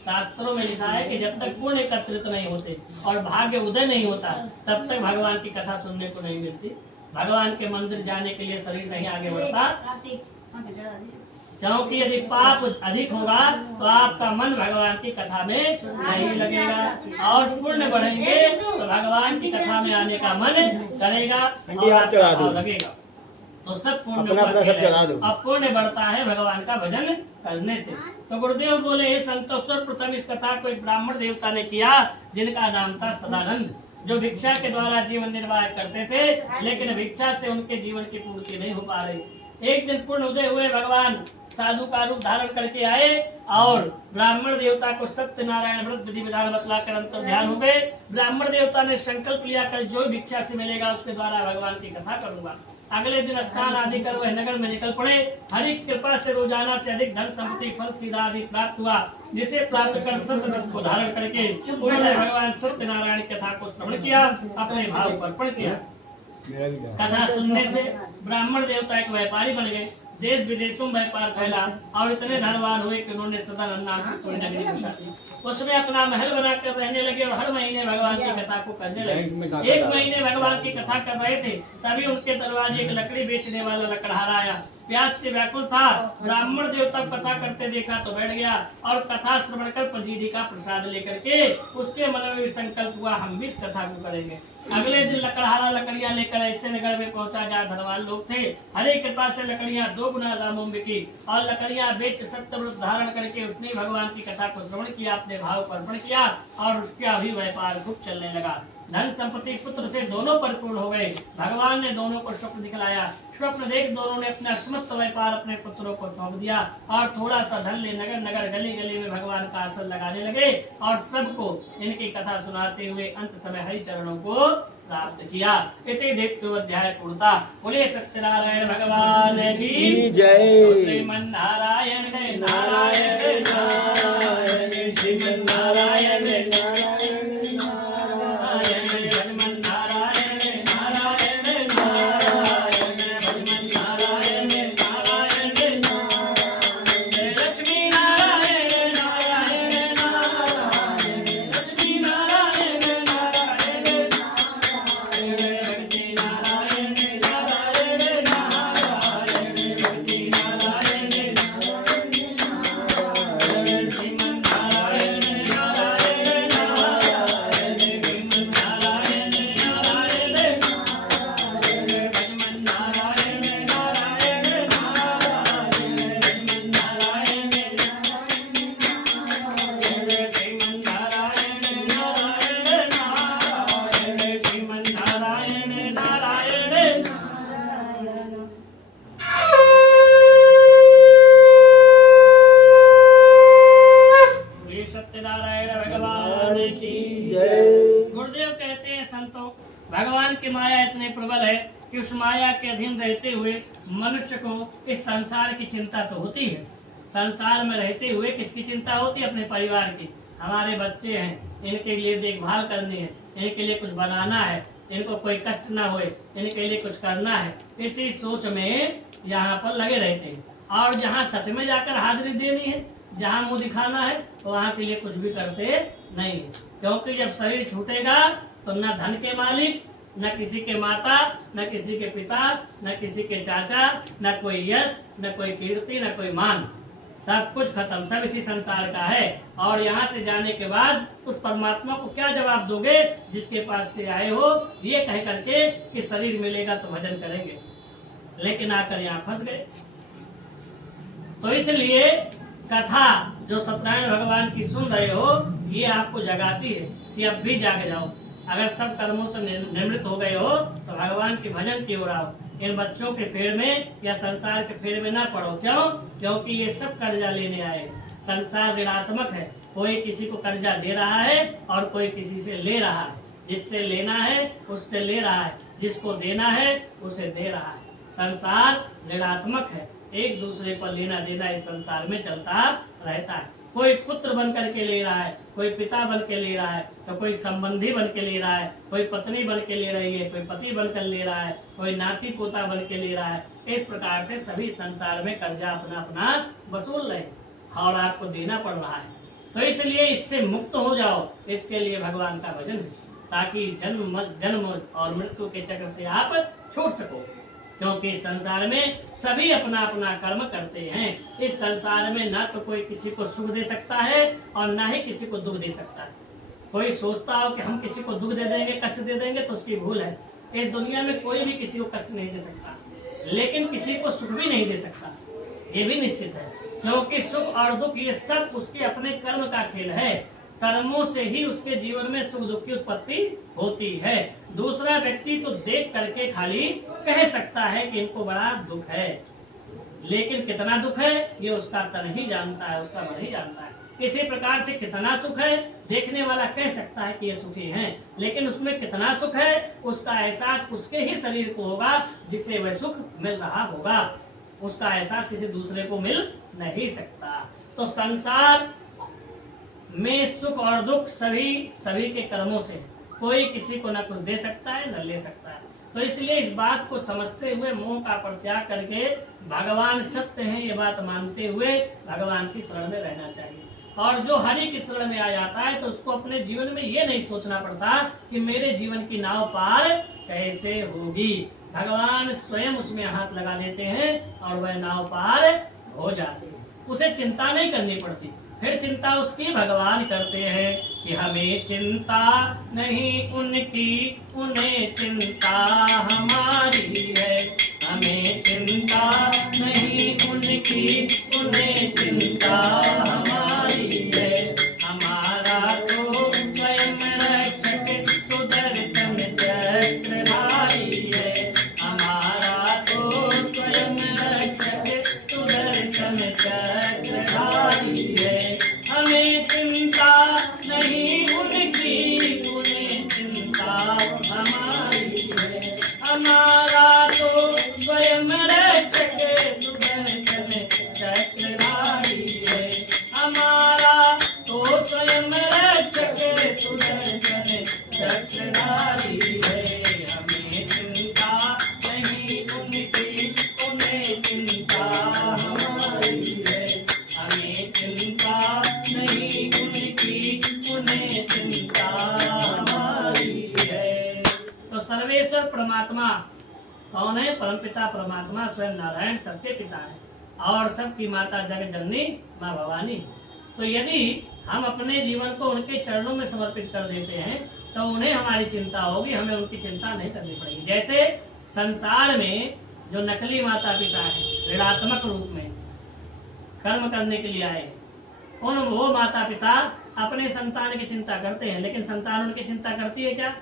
शास्त्रों में लिखा है कि जब तक पुण्य एकत्रित नहीं होते और भाग्य उदय नहीं होता, तब तक भगवान की कथा सुनने को नहीं मिलती। भगवान के मंदिर जाने के लिए शरीर नहीं आगे बढ़ता, क्योंकि यदि पाप अधिक होगा तो आपका मन भगवान की कथा में नहीं लगेगा, और पुण्य बढ़ेंगे तो भगवान की कथा में आने का मन करेगा और लगेगा। तो सब पुण्य सब चढ़ा दो। अब पुण्य बढ़ता है भगवान का भजन करने से। तो गुरुदेव बोले हे संतोषर, प्रथम इस कथा को एक ब्राह्मण देवता ने किया जिनका नाम था सदानंद, जो भिक्षा के द्वारा जीवन निर्वाह करते थे, लेकिन भिक्षा से उनके जीवन की पूर्ति नहीं हो पा रही। एक दिन पूर्ण उदय हुए भगवान साधु का रूप धारण करके आए और ब्राह्मण देवता को सत्यनारायण व्रत विधि विधान बतलाकर अंतर ध्यान हो गए। ब्राह्मण देवता ने संकल्प लिया कर जो भिक्षा से मिलेगा उसके द्वारा भगवान की कथा करूंगा। अगले दिन स्नान आदि कर वह नगर में निकल पड़े। हरि की कृपा से रोजाना से अधिक धन संपत्ति फल सीधा आदि प्राप्त हुआ, जिसे प्राप्त कर सत्य व्रत को धारण करके उन्होंने भगवान सत्यनारायण की कथा को श्रवण किया, अपने भाव को अर्पण किया। कथा सुनने से ब्राह्मण देवता एक व्यापारी बन गए। देश विदेशों में व्यापार फैला और इतने धनवान हुए कि उन्होंने सदानंद नाम की कोई नगरी बसाई। उसमें अपना महल बनाकर रहने लगे और हर महीने भगवान की कथा को करने लगे। एक महीने भगवान की कथा कर रहे थे, तभी उनके दरवाजे एक लकड़ी बेचने वाला लकड़हारा आया। प्यास से व्याकुल था, ब्राह्मण देवता कथा करते देखा तो बैठ गया और कथा श्रवण कर पंजीरी का प्रसाद लेकर के उसके मन में भी संकल्प हुआ हम भी इस कथा को करेंगे। अगले दिन लकड़हारा लकड़ियां लेकर ऐसे नगर में पहुंचा जहाँ धनवान लोग थे। हरे कृपा से लकड़ियां 2 गुना दामों में बिकी और लकड़ियां बेच सत्य व्रत धारण करके उसने भगवान की कथा को श्रवण किया, अपने भाव को अर्पण किया और उसका भी व्यापार खूब चलने लगा। धन संपत्ति पुत्र से दोनों परिपूर्ण हो गए। भगवान ने दोनों को स्वप्न दिखलाया। स्वप्न देख दोनों ने अपना समस्त व्यापार अपने पुत्रों को सौंप दिया और थोड़ा सा धन ले नगर नगर गली गली में भगवान का आसन लगाने लगे और सबको इनकी कथा सुनाते हुए अंत समय हरि चरणों को प्राप्त किया। इति देखते अध्याय पूर्णता। बोले सत्यनारायण भगवान की जय। श्रीमन नारायण नारायण नारायण श्रीमन नारायण नारायण भगवान की माया इतनी प्रबल है कि उस माया के अधीन रहते हुए मनुष्य को इस संसार की चिंता तो होती है। संसार में रहते हुए किसकी चिंता होती है? अपने परिवार की। हमारे बच्चे हैं, इनके लिए देखभाल करनी है, इनके लिए कुछ बनाना है, इनको कोई कष्ट ना होए, इनके लिए कुछ करना है। इसी सोच में यहाँ पर लगे रहते हैं और जहाँ सच में जाकर हाजिरी देनी है, जहाँ मुँह दिखाना है, तो वहाँ के लिए कुछ भी करते नहीं है। क्योंकि जब शरीर छूटेगा तो न धन के मालिक, न किसी के माता, न किसी के पिता, न किसी के चाचा, न कोई यश, न कोई कीर्ति, न कोई मान, सब कुछ खत्म, सब इसी संसार का है। और यहाँ से जाने के बाद उस परमात्मा को क्या जवाब दोगे जिसके पास से आए हो? ये कह करके कि शरीर मिलेगा तो भजन करेंगे, लेकिन आकर यहाँ फंस गए। तो इसलिए कथा जो सत्यनारायण भगवान की सुन रहे हो, ये आपको जगाती है कि अब भी जाग जाओ। अगर सब कर्मों से निवृत्त हो गए हो तो भगवान के भजन की ओर आओ। इन बच्चों के फेर में या संसार के फेर में ना पड़ो। क्यों? क्योंकि ये सब कर्जा लेने आए। संसार ऋणात्मक है, कोई किसी को कर्जा दे रहा है और कोई किसी से ले रहा है। जिससे लेना है उससे ले रहा है, जिसको देना है उसे दे रहा है। संसार ऋणात्मक है, एक दूसरे पर लेना देना इस संसार में चलता रहता है। कोई पुत्र बन करके ले रहा है, कोई पिता बन के ले रहा है, तो कोई संबंधी बन के ले रहा है, कोई पत्नी बन के ले रही है, कोई पति बनकर ले रहा है, कोई नाती पोता बन के ले रहा है। इस प्रकार से सभी संसार में कर्जा अपना अपना वसूल रहे और आपको देना पड़ रहा है। तो इसलिए इससे मुक्त हो जाओ, इसके लिए भगवान का भजन है, ताकि जन्म और मृत्यु के चक्र से आप छूट सको। क्योंकि संसार में सभी अपना अपना कर्म करते हैं। इस संसार में ना तो कोई किसी को सुख दे सकता है और ना ही किसी को दुख दे सकता है। कोई सोचता हो कि हम किसी को दुख दे देंगे, कष्ट दे देंगे, तो उसकी भूल है। इस दुनिया में कोई भी किसी को कष्ट नहीं दे सकता, लेकिन किसी को सुख भी नहीं दे सकता, ये भी निश्चित है। क्योंकि सुख और दुख ये सब उसके अपने कर्म का खेल है। कर्मों से ही उसके जीवन में सुख दुख की उत्पत्ति होती है। दूसरा व्यक्ति तो देख करके खाली कह सकता है कि इनको बड़ा दुख है, लेकिन कितना दुख है ये उसका तन ही जानता है, उसका मन ही जानता है। इसी प्रकार से कितना सुख है देखने वाला कह सकता है कि ये सुखी हैं, लेकिन उसमें कितना सुख है उसका एहसास उसके ही शरीर को होगा जिसे वह सुख मिल रहा होगा। उसका एहसास किसी दूसरे को मिल नहीं सकता। तो संसार में सुख और दुख सभी के कर्मों से, कोई किसी को न कुछ दे सकता है न ले सकता है। तो इसलिए इस बात को समझते हुए मोह का परित्याग करके भगवान सत्य है ये बात मानते हुए भगवान की शरण में रहना चाहिए। और जो हरि की शरण में आ जाता है तो उसको अपने जीवन में ये नहीं सोचना पड़ता कि मेरे जीवन की नाव पार कैसे होगी। भगवान स्वयं उसमें हाथ लगा देते हैं और वह नाव पार हो जाती है, उसे चिंता नहीं करनी पड़ती। फिर चिंता उसकी भगवान करते हैं कि हमें चिंता नहीं उनकी, उन्हें चिंता हमारी है। हमें चिंता नहीं उनकी, उन्हें चिंता हमारी है। हमारा तो स्वयं रक्षक सुदर्शन चक्रधारी है। हमारा तो स्वयं रक्षक सुदर्शन चक्रधारी है। हमें चिंता नहीं उनकी, उन्हें चिंता हमारी है। हमारा तो स्वयं रक्षक सुदर्शन चक्रधारी है। हमारा तो स्वयं रक्षक सुदर्शन चक्रधारी है। हमें चिंता नहीं उनकी, उन्हें चिंता हमारी है। हमें चिंता नहीं उनकी, उन्हें चिंता हमारी है। तो सर्वेश्वर परमात्मा कौन है? परमपिता परमात्मा स्वयं नारायण सबके पिता है और सबकी माता जगत जननी माँ भवानी। तो यदि हम अपने जीवन को उनके चरणों में समर्पित कर देते हैं तो उन्हें हमारी चिंता होगी, हमें उनकी चिंता नहीं करनी पड़ेगी। जैसे संसार में जो नकली माता पिता है ऋणात्मक रूप में कर्म करने के लिए आए, वो माता पिता अपने संतान की चिंता करते हैं, लेकिन संतान उनकी चिंता करती है क्या?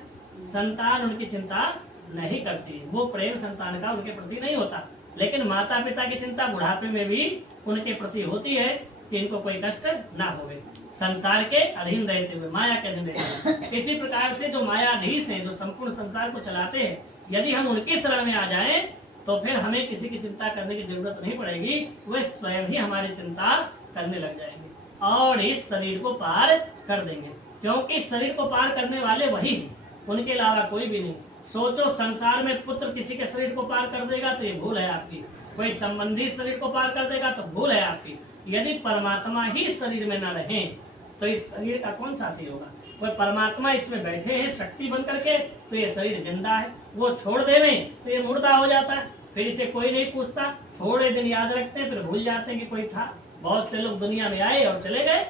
संतान उनकी चिंता नहीं करती। वो प्रेम संतान का उनके प्रति नहीं होता। लेकिन माता पिता की चिंता बुढ़ापे में भी उनके प्रति होती है कि इनको कोई कष्ट ना होवे, संसार के अधीन रहते हुए, माया के अधीन रहते हुए। इसी प्रकार से जो मायाधीश हैं, जो संपूर्ण संसार को चलाते हैं, यदि हम उनकी शरण में आ जाएं तो फिर हमें किसी की चिंता करने की जरूरत नहीं पड़ेगी। वे स्वयं ही हमारी चिंता करने लग जाएंगे और इस शरीर को पार कर देंगे, क्योंकि शरीर को पार करने वाले वही हैं, उनके अलावा कोई भी नहीं। सोचो, संसार में पुत्र किसी के शरीर को पार कर देगा तो ये भूल है आपकी, कोई संबंधी शरीर को पार कर देगा तो भूल है आपकी। यदि परमात्मा ही शरीर में न रहे तो इस शरीर का कौन साथी होगा? कोई परमात्मा इसमें बैठे हैं शक्ति बन करके तो ये शरीर जिंदा है, वो छोड़ देवे तो ये मुर्दा हो जाता है, फिर इसे कोई नहीं पूछता। थोड़े दिन याद रखते हैं फिर भूल जाते हैं कि कोई था। बहुत से लोग दुनिया में आए और चले गए,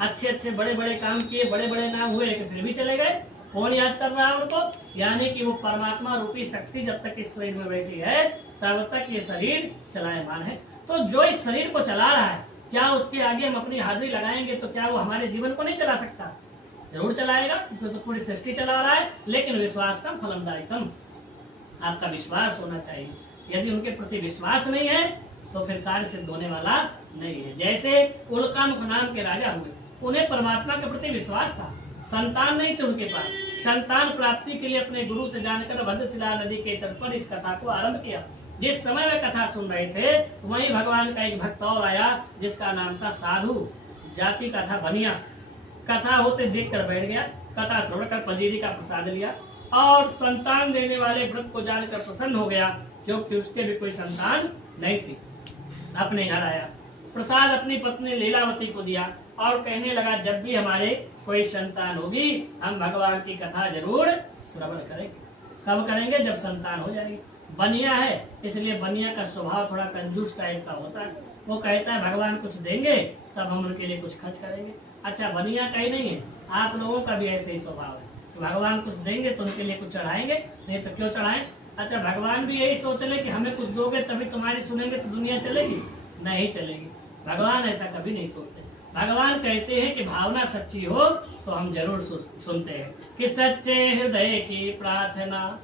अच्छे अच्छे बड़े बड़े काम किए, बड़े बड़े नाम हुए, लेकिन फिर भी चले गए। कौन याद कर रहा है उनको? यानी कि वो परमात्मा रूपी शक्ति जब तक इस शरीर में बैठी है तब तक ये शरीर चलायमान है। तो जो इस शरीर को चला रहा है, क्या उसके आगे हम अपनी हाजिरी लगाएंगे तो क्या वो हमारे जीवन को नहीं चला सकता? जरूर चलाएगा, तो पूरी सृष्टि चला रहा है। लेकिन विश्वास कम फलमदायकम, आपका विश्वास होना चाहिए। यदि उनके प्रति विश्वास नहीं है तो फिर कार्य सिद्ध होने वाला नहीं है। जैसे उल्कामुख नाम के राजा हुए, उन्हें परमात्मा के प्रति विश्वास था, संतान नहीं थे उनके पास। संतान प्राप्ति के लिए अपने गुरु से जानकर भद्रशिला नदी के तट पर इस कथा को आरंभ किया। जिस समय वे कथा सुन रहे थे वहीं भगवान का एक भक्त और आया जिसका नाम था साधु, जाति का था बनिया। कथा होते देख कर बैठ गया, कथा श्रवण कर पंजीरी का प्रसाद लिया और संतान देने वाले व्रत को जानकर प्रसन्न हो गया, क्योंकि उसके भी कोई संतान नहीं थी। अपने घर आया, प्रसाद अपनी पत्नी लीलावती को दिया और कहने लगा, जब भी हमारे कोई संतान होगी हम भगवान की कथा जरूर श्रवण करेंगे। कब करेंगे? जब संतान हो जाएगी। बनिया है, इसलिए बनिया का स्वभाव थोड़ा कंजूस टाइप का होता है। वो कहता है भगवान कुछ देंगे तब हम उनके लिए कुछ खर्च करेंगे। अच्छा, बनिया का ही नहीं है, आप लोगों का भी ऐसे ही स्वभाव है। तो भगवान कुछ देंगे तो उनके लिए कुछ चढ़ाएंगे, नहीं तो क्यों चढ़ाएं? अच्छा, भगवान भी यही सोच ले कि हमें कुछ दोगे तभी तुम्हारी सुनेंगे तो दुनिया चलेगी? नहीं चलेगी। भगवान ऐसा कभी नहीं सोचते। भगवान कहते हैं कि भावना सच्ची हो तो हम जरूर सुनते हैं कि सच्चे हृदय की प्रार्थना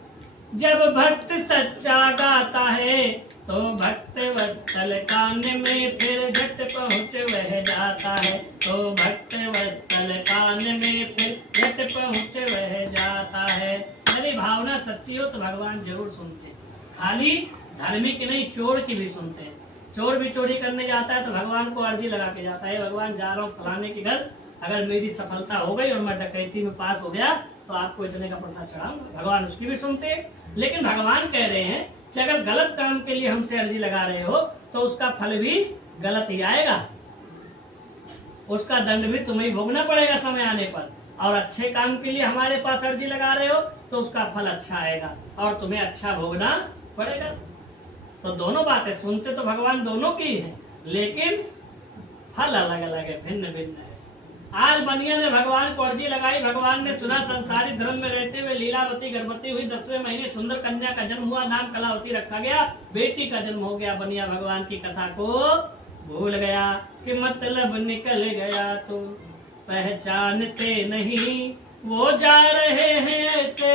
जब भक्त सच्चा गाता है तो भक्त वत्सल कान में फिर झट पहुँच वह जाता है। तो भक्त वत्सल कान में फिर झट पहुँच वह जाता है। यदि भावना सच्ची हो तो भगवान जरूर सुनते हैं। खाली धार्मिक की नहीं, चोर की भी सुनते हैं। चोर भी चोरी करने जाता है तो भगवान को अर्जी लगा के जाता है, भगवान जा रहा हूँ फलाने के घर, अगर मेरी सफलता हो गई और मैं डकैती में पास हो गया तो आपको इतने का प्रसाद चढ़ाऊंगा। भगवान उसकी भी सुनते हैं। लेकिन भगवान कह रहे हैं कि अगर गलत काम के लिए हमसे अर्जी लगा रहे हो तो उसका फल भी गलत ही आएगा, उसका दंड भी तुम्हें भोगना पड़ेगा समय आने पर। और अच्छे काम के लिए हमारे पास अर्जी लगा रहे हो तो उसका फल अच्छा आएगा और तुम्हें अच्छा भोगना पड़ेगा। तो दोनों बातें सुनते तो भगवान दोनों की ही है, लेकिन फल अलग अलग है, भिन्न भिन्न है। आज बनिया ने भगवान को अर्जी लगाई, भगवान ने सुना संसारी धर्म में रहते हुए लीलावती गर्भवती हुई, 10वें महीने सुंदर कन्या का जन्म हुआ, नाम कलावती रखा गया, बेटी का जन्म हो गया। बनिया भगवान की कथा को भूल गया कि मतलब निकल गया तो पहचानते नहीं, वो जा रहे हैं ऐसे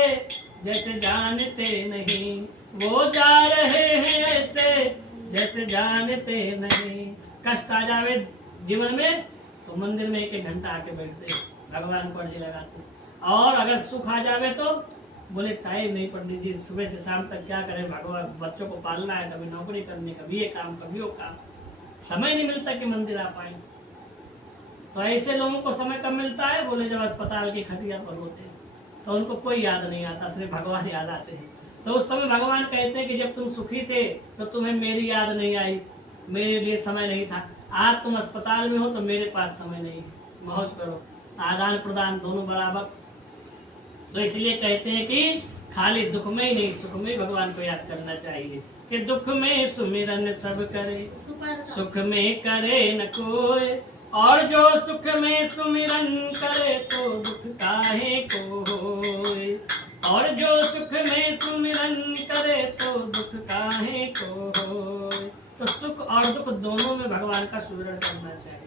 जैसे जानते नहीं, वो जा रहे हैं ऐसे जैसे जानते नहीं। कष्ट आ जावे जीवन में तो मंदिर में 1-1 घंटा आके बैठते, भगवान को अर्जी लगाते। और अगर सुख आ जावे तो बोले टाइम नहीं, पंडित जी सुबह से शाम तक क्या करें, भगवान बच्चों को पालना है, कभी नौकरी करनी, कभी ये काम कभी वो काम, समय नहीं मिलता कि मंदिर आ पाए। तो ऐसे लोगों को समय कब मिलता है, बोले जब अस्पताल की खटिया पर होते हैं तो उनको कोई याद नहीं आता, सिर्फ भगवान याद आते हैं। तो उस समय भगवान कहते हैं कि जब तुम सुखी थे तो तुम्हें मेरी याद नहीं आई, मेरे लिए समय नहीं था। आज तुम अस्पताल में हो तो मेरे पास समय नहीं है, मौज करो, आदान प्रदान दोनों बराबर। तो इसलिए कहते हैं कि खाली दुख में ही नहीं, सुख में भगवान को याद करना चाहिए कि दुख में सुमिरन सब करे, सुख में करे न कोई, और जो सुख में सुमिरन करे तो दुख काहे को होए, और जो सुख में सुमिरन करे तो दुख काहे को होए। तो सुख और दुख दोनों में भगवान का सुमिरन करना चाहिए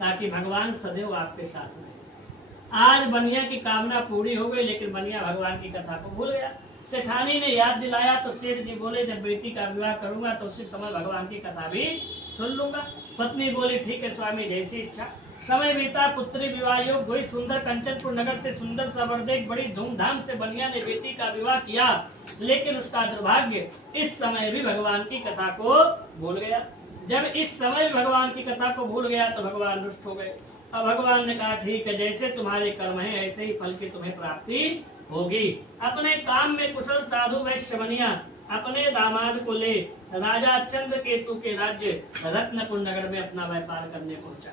ताकि भगवान सदैव आपके साथ रहे। आज बनिया की कामना पूरी हो गई, लेकिन बनिया भगवान की कथा को भूल गया। सेठानी ने याद दिलाया तो सेठ जी बोले जब बेटी का विवाह करूंगा तो उसी समय भगवान की कथा भी सुन लूंगा। पत्नी बोली ठीक है स्वामी, जैसी इच्छा। समय बीता, पुत्री विवाह योग हुई। सुंदर कंचनपुर नगर से सुंदर सवर्देक बड़ी धूमधाम से बनिया ने बेटी का विवाह किया, लेकिन उसका दुर्भाग्य इस समय भी भगवान की कथा को भूल गया। जब इस समय भगवान की कथा को भूल गया तो भगवान रुष्ट हो गए। अब भगवान ने कहा ठीक है, जैसे तुम्हारे कर्म है ऐसे ही फल की तुम्हें प्राप्ति होगी। अपने काम में कुशल साधु वैश्य बनिया अपने दामाद को ले राजा चंद्रकेतु के राज्य रत्नपुर नगर में अपना व्यापार करने पहुंचा।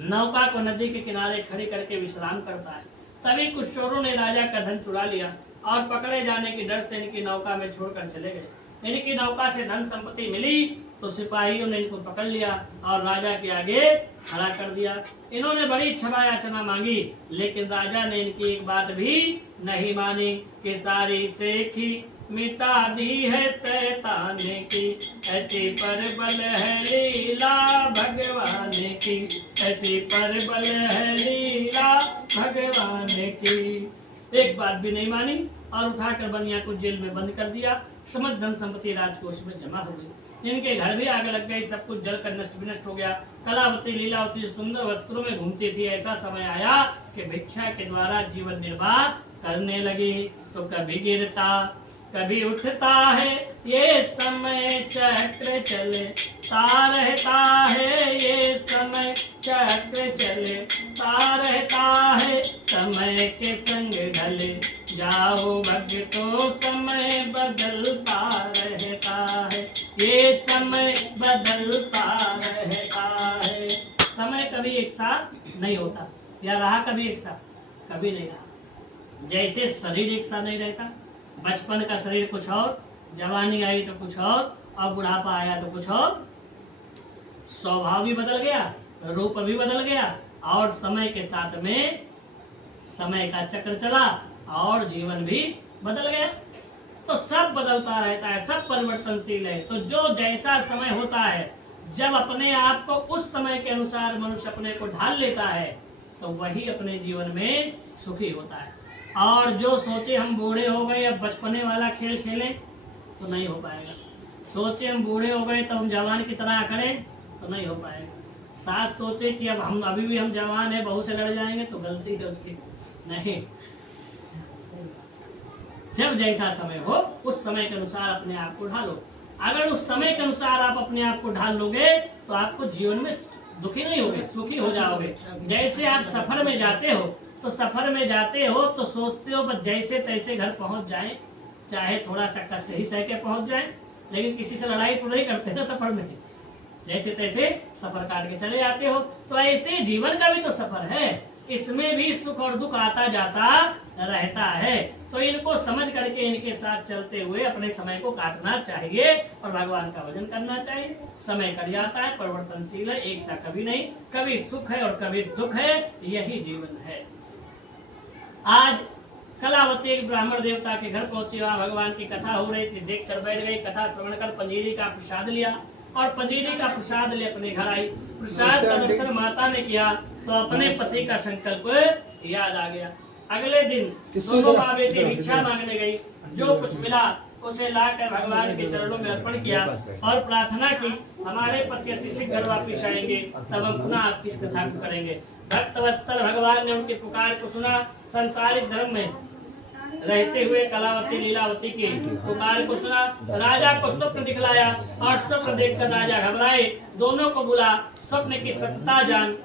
नौका को नदी के किनारे खड़ी करके विश्राम करता है। तभी कुछ चोरों ने राजा का धन चुरा लिया और पकड़े जाने के डर से इनकी नौका में छोड़कर चले गए। इनकी नौका से धन संपत्ति मिली तो सिपाहियों ने इनको पकड़ लिया और राजा के आगे खड़ा कर दिया। इन्होंने बड़ी क्षमा याचना मांगी, लेकिन राजा ने इनकी एक बात भी नहीं मानी कि सारी सेठी मिटा दी है शैतान की, ऐसी परबल है लीला भगवान की, ऐसी परबल है लीला भगवान की। एक बात भी नहीं मानी और उठाकर बनिया को जेल में बंद कर दिया। समस्त धन संपत्ति राजकोष में जमा हो गई। इनके घर भी आग लग गई, सब कुछ जलकर नष्ट विनष्ट हो गया। कलावती लीलावती सुंदर वस्त्रों में घूमती थी। ऐसा समय आया कि भिक्षा के द्वारा जीवन निर्वाह करने लगी। तो कभी गिरता कभी उठता है ये समय चक्र चलता रहता है, ये समय चक्र चलता रहता है। समय के संग ढले जाओ भक्तों, समय बदलता रहता है, ये समय बदलता रहता है। समय कभी एक साथ नहीं होता, या रहा कभी एक साथ, कभी नहीं रहा। जैसे शरीर एक साथ नहीं रहता, बचपन का शरीर कुछ और, जवानी आई तो कुछ और बुढ़ापा आया तो कुछ और। स्वभाव भी बदल गया, रूप भी बदल गया, और समय के साथ में समय का चक्र चला और जीवन भी बदल गया। तो सब बदलता रहता है, सब परिवर्तनशील है। तो जो जैसा समय होता है, जब अपने आप को उस समय के अनुसार मनुष्य अपने को ढाल लेता है तो वही अपने जीवन में सुखी होता है। और जो सोचे हम बूढ़े हो गए अब बचपने वाला खेल खेलें तो नहीं हो पाएगा। सोचे हम बूढ़े हो गए तो हम जवान की तरह करें तो नहीं हो पाएगा। सास सोचे कि अब हम अभी भी हम जवान है, बहू से लड़ जाएंगे तो गलती है उसकी। नहीं, जब जैसा समय हो उस समय के अनुसार अपने आप को ढालो। अगर उस समय के अनुसार आप अपने आप को ढाल लोगे तो आपको जीवन में दुखी नहीं होगे, सुखी हो जाओगे। जैसे आप सफर में जाते हो तो सफर में जाते हो तो सोचते हो बस जैसे तैसे घर पहुंच जाए, चाहे थोड़ा सा कष्ट ही सह के पहुंच जाए, लेकिन किसी से लड़ाई तो नहीं करते ना सफर में, जैसे तैसे सफर काट के चले जाते हो। तो ऐसे जीवन का भी तो सफर है, इसमें भी सुख और दुख आता जाता रहता है। तो इनको समझ करके इनके साथ चलते हुए अपने समय को काटना चाहिए और भगवान का भजन करना चाहिए। समय कट जाता है, परिवर्तनशील है, एक सा कभी नहीं, कभी सुख है और कभी दुख है, यही जीवन है। आज कलावती एक ब्राह्मण देवता के घर पहुंची, वहाँ भगवान की कथा हो रही थी, देख कर बैठ गई, कथा श्रवण कर पंजीरी का प्रसाद लिया और पंजीरी का प्रसाद ले अपने घर आई। प्रसाद का दर्शन माता ने किया तो अपने पति का संकल्प याद आ गया। अगले दिन दोनों माँ बेटी भिक्षा मांगने गई, जो कुछ मिला उसे लाकर भगवान के चरणों में अर्पण किया और प्रार्थना की, हमारे पति अति शीघ्र वापिस आएंगे, तब हम पुनः आपकी कथा को करेंगे। भक्त वत्सल भगवान ने उनकी पुकार को सुना। संसारिक धर्म में रहते हुए कलावती लीलावती की पुकार को सुना। राजा को स्वप्न दिखलाया और स्वप्न देखकर राजा घबराए, दोनों को बुला स्वप्न की सत्ता जान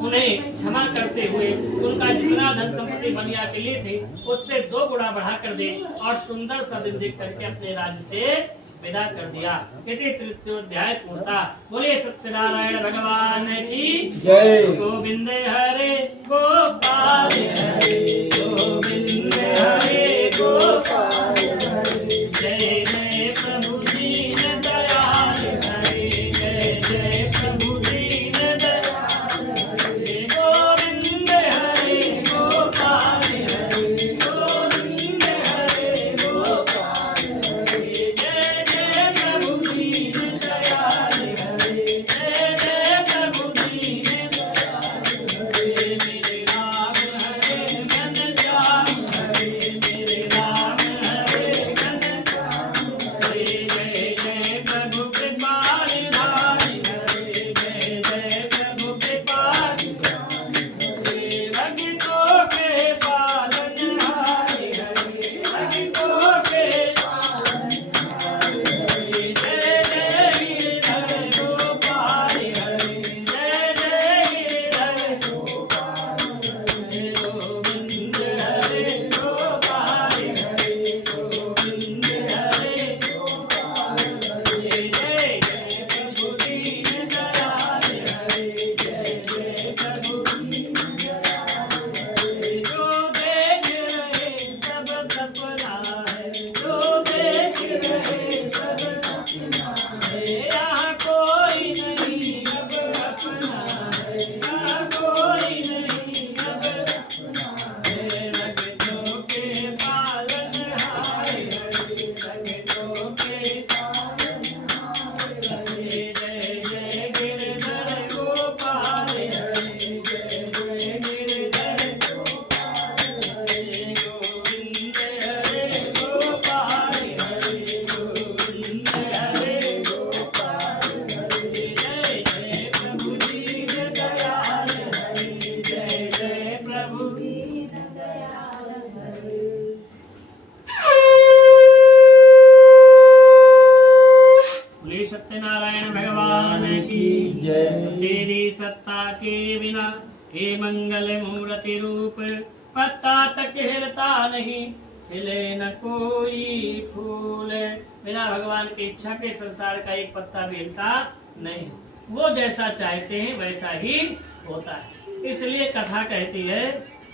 उन्हें क्षमा करते हुए उनका जितना धन संपत्ति बनिया के लिए थी उससे 2 गुना बढ़ा कर दे और सुंदर सा दिन देख करके अपने राज्य से विदा कर दिया। इति तृतीयोध्याय पूर्णता। बोलिए सत्यनारायण भगवान की जय। गोविंद हरे गोपाल हरे, गोविंद हरे गोपाल हरे, जय जय प्रभु दीन दयाल हरे, जय जय प्रभु दीन दयाल हरे, गोविंद हरे गोपाल हरे, गोविंद हरे गोपाल हरे, जय जय प्रभु दीन दयाल हरे, जय जय प्रभु दीन दयाल हरे, मेरे राम हरे मन श्याम हरे, मेरे राम हरे मन श्याम हरे, जय जय प्रभु कृपाल धारी हरे, जय जय प्रभु कृपाल हरे, भक्तों के पालनहारी हरे, भक्तों के पालनहारी हरे, जय जय गिरिधर गोपाल हरे, जय जय गिरिधर गोपाल हरे, गोविंद हरे गोपाल हरे, गोविंद हरे गोपाल हरे, जय जय प्रभु दीन दयाल हरे, जय जय प्रभु दीन दयाल हरे, जो देख रहे सब सपना है, जो देख रहे सब सपना है, यहाँ कोई नहीं अब अपना है, यहाँ कोई नहीं अब अपना है, भक्तों के पालनहार हरे, भक्तों के पालनहार हरे, जय जय गिरधर गोपाल हरे, जय जय गिरधर गोपाल हरे, गोविंद हरे गोपाल हरे, गोविंद हरे गोपाल हरे, जय जय प्रभु दीन दयाल हरे, जय जय प्रभु दीन दयाल हरे। बोलिए सत्यनारायण भगवान की जय। तेरी सत्ता के बिना हे मंगल मूर्ति रूप, पत्ता तक हिलता नहीं, खिले न कोई फूल। बिना भगवान की इच्छा के संसार का एक पत्ता भी हिलता नहीं, वो जैसा चाहते हैं वैसा ही होता है। इसलिए कथा कहती है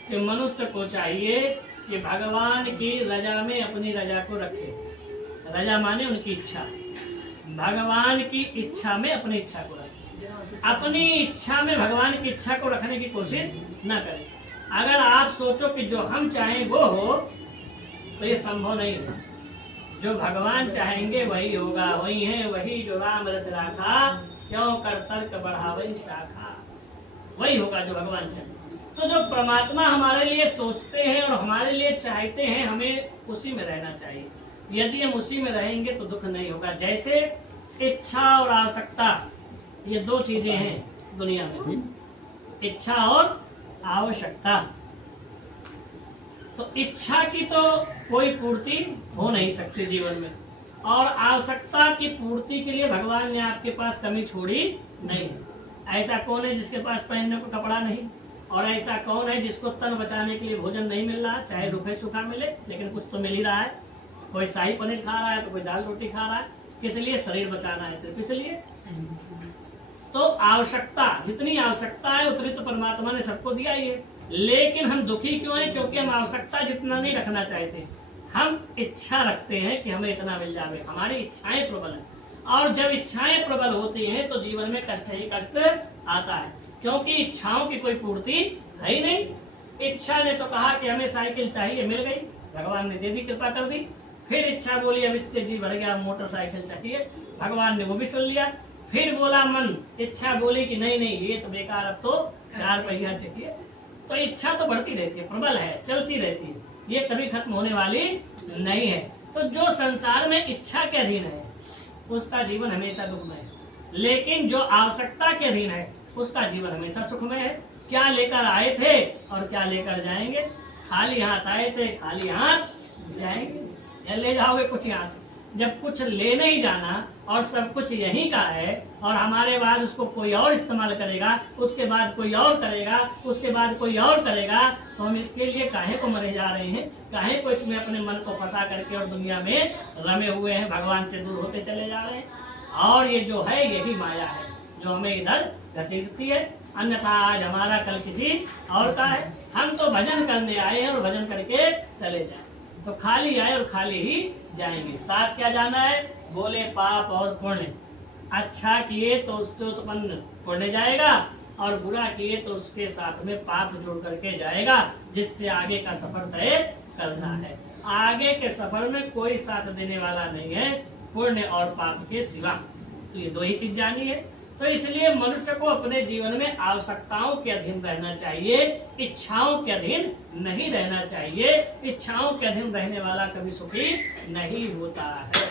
कि मनुष्य को चाहिए कि भगवान की रजा में अपनी रजा को रखे। रजा माने उनकी इच्छा, भगवान की इच्छा में अपनी इच्छा को रखें। अपनी इच्छा में भगवान की इच्छा को रखने की कोशिश न करें। अगर आप सोचो कि जो हम चाहें वो हो तो ये संभव नहीं है। जो भगवान चाहेंगे वही होगा, वही है वही जो राम रच राखा, क्यों कर तर्क बढ़ावे शाखा। वही होगा जो भगवान चाहे। तो जो परमात्मा हमारे लिए सोचते हैं और हमारे लिए चाहते हैं, हमें उसी में रहना चाहिए। यदि हम उसी में रहेंगे तो दुख नहीं होगा। जैसे इच्छा और आवश्यकता, ये दो चीजें हैं दुनिया में, इच्छा और आवश्यकता। तो इच्छा की तो कोई पूर्ति हो नहीं सकती जीवन में, और आवश्यकता की पूर्ति के लिए भगवान ने आपके पास कमी छोड़ी नहीं। ऐसा कौन है जिसके पास पहनने को कपड़ा नहीं, और ऐसा कौन है जिसको तन बचाने के लिए भोजन नहीं मिल रहा, चाहे रुखे सूखा मिले लेकिन कुछ तो मिल ही रहा है। कोई शाही पनीर खा रहा है तो कोई दाल रोटी खा रहा है, किस लिए? शरीर बचाना है, सिर्फ इसलिए। तो आवश्यकता, जितनी आवश्यकता है उतनी तो परमात्मा ने सबको दिया ही है, लेकिन हम दुखी क्यों हैं? क्योंकि हम आवश्यकता जितना नहीं रखना चाहते, हम इच्छा रखते हैं कि हमें इतना मिल जाए। हमारी इच्छाएं प्रबल हैं, और जब इच्छाएं प्रबल होती हैं तो जीवन में कष्ट ही कष्ट आता है, क्योंकि इच्छाओं की कोई पूर्ति है ही नहीं। इच्छा ने तो कहा कि हमें साइकिल चाहिए, मिल गई, भगवान ने दे दी, कृपा कर दी। फिर इच्छा बोली अब इससे जी बढ़ गया, मोटरसाइकिल चाहिए, भगवान ने वो भी सुन लिया। फिर बोला मन, इच्छा बोली कि नहीं नहीं ये तो बेकार, अब तो 4 पहिया चाहिए। तो इच्छा तो बढ़ती रहती है, प्रबल है, चलती रहती है, ये कभी खत्म होने वाली नहीं है। तो जो संसार में इच्छा के अधीन है उसका जीवन हमेशा दुखमय है, लेकिन जो आवश्यकता के अधीन है उसका जीवन हमेशा सुखमय है। क्या लेकर आए थे और क्या लेकर जाएंगे? खाली हाथ आए थे, खाली हाथ जाएंगे, या ले जाओगे कुछ यहाँ से? जब कुछ ले नहीं जाना और सब कुछ यहीं का है, और हमारे बाद उसको कोई और इस्तेमाल करेगा, उसके बाद कोई और करेगा, उसके बाद कोई और करेगा, तो हम इसके लिए काहे को मरे जा रहे हैं? काहे को इसमें अपने मन को फंसा करके और दुनिया में रमे हुए हैं, भगवान से दूर होते चले जा रहे हैं। और ये जो है यही माया है जो हमें इधर घसीटती है, अन्यथा आज हमारा कल किसी और का है। हम तो भजन करने आए हैं और भजन करके चले जाए, तो खाली आए और खाली ही जाएंगे। साथ क्या जाना है? बोले पाप और पुण्य। अच्छा किए तो उससे उत्पन्न पुण्य जाएगा, और बुरा किए तो उसके साथ में पाप जोड़ करके जाएगा, जिससे आगे का सफर तय करना है। आगे के सफर में कोई साथ देने वाला नहीं है पुण्य और पाप के सिवा। तो ये दो ही चीज जानी है। तो इसलिए मनुष्य को अपने जीवन में आवश्यकताओं के अधीन रहना चाहिए, इच्छाओं के अधीन नहीं रहना चाहिए। इच्छाओं के अधीन रहने वाला कभी सुखी नहीं होता है।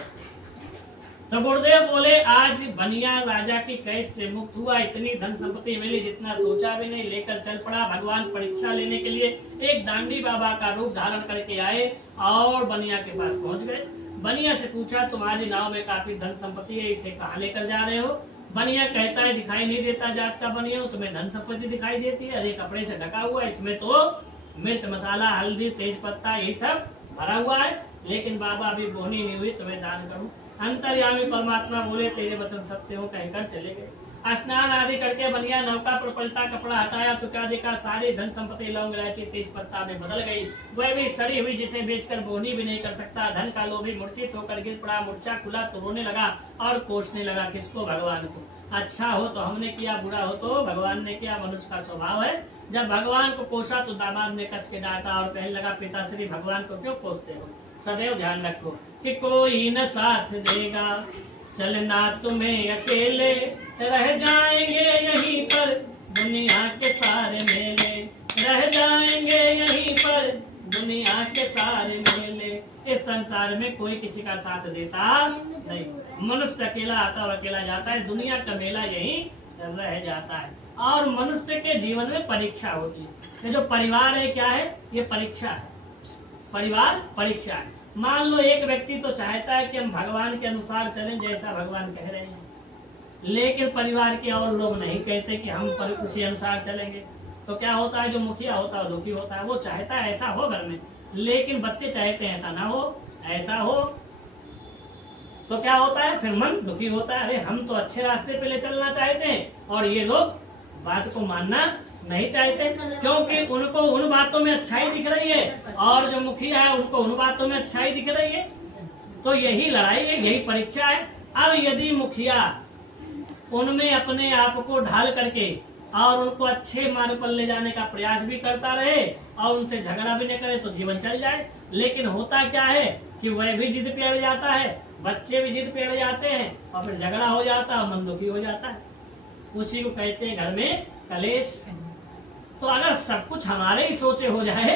तो गुरुदेव बोले आज बनिया राजा की कैद से मुक्त हुआ, इतनी धन संपत्ति मिली जितना सोचा भी नहीं, लेकर चल पड़ा। भगवान परीक्षा लेने के लिए एक दांडी बाबा का रूप धारण करके आए और बनिया के पास पहुंच गए। बनिया से पूछा तुम्हारी नाव में काफी धन संपत्ति है, इसे कहाँ लेकर जा रहे हो? बनिया कहता है दिखाई नहीं देता जात का बनिया हूँ, तुम्हें धन संपत्ति दिखाई देती है, अरे कपड़े से ढका हुआ है, इसमें तो मिर्च मसाला हल्दी तेज पत्ता यही सब भरा हुआ है, लेकिन बाबा अभी बोनी नहीं हुई, तुम्हें दान करूँ। अंतर्यामी परमात्मा बोले तेरे वचन सत्य हो, कहकर चले गए। स्नान आदि करके बनिया नौका पर पलटा, कपड़ा हटाया तो क्या देखा? सारी धन संपत्ति लौंग इलायची तेज पत्ता में बदल गई। वह भी सड़ी हुई जिसे बेचकर बोनी भी नहीं कर सकता। धन का लोभी मूर्छित होकर गिर पड़ा, मूर्छा खुला तो रोने लगा और कोसने लगा। किसको? भगवान को। अच्छा हो तो हमने किया, बुरा हो तो भगवान ने किया, मनुष्य का स्वभाव है। जब भगवान को कोसा तो दामाद ने कस के डांटा और कहने लगा पिताश्री भगवान को क्यों कोसते हो? सदैव ध्यान रखो कि कोई न साथ देगा, चलना तुम्हें अकेले, रह जाएंगे यहीं पर दुनिया के सारे मेले, रह जाएंगे यहीं पर दुनिया के सारे मेले। इस संसार में कोई किसी का साथ देता नहीं, मनुष्य अकेला आता और अकेला जाता है, दुनिया का मेला यहीं रह जाता है। और मनुष्य के जीवन में परीक्षा होती है। ये जो परिवार है क्या है? ये परीक्षा है, परिवार परीक्षा है। मान लो एक व्यक्ति तो चाहता है कि हम भगवान के अनुसार चलें जैसा भगवान कह रहे हैं, लेकिन परिवार के और लोग नहीं कहते कि हम उसी अनुसार चलेंगे। तो क्या होता है? जो मुखिया होता है दुखी होता है, वो चाहता है ऐसा हो घर में, लेकिन बच्चे चाहते हैं ऐसा ना हो, ऐसा हो। तो क्या होता है? फिर मन दुखी होता है, अरे हम तो अच्छे रास्ते पे ले चलना चाहते हैं और ये लोग बात को मानना नहीं चाहते, क्योंकि उनको उन बातों में अच्छाई दिख रही है और जो मुखिया है उनको उन बातों में अच्छाई दिख रही है। तो यही लड़ाई है, यही परीक्षा है। अब यदि मुखिया उनमें अपने आप को ढाल करके और उनको अच्छे मार्ग पर ले जाने का प्रयास भी करता रहे और उनसे झगड़ा भी नहीं करे तो जीवन चल जाए। लेकिन होता क्या है कि वह भी जिद पे अड़ जाता है, बच्चे भी जिद पे अड़ जाते हैं और फिर झगड़ा हो जाता है, मन दुखी हो जाता है। उसी को कहते हैं घर में कलेश। तो अगर सब कुछ हमारे ही सोचे हो जाए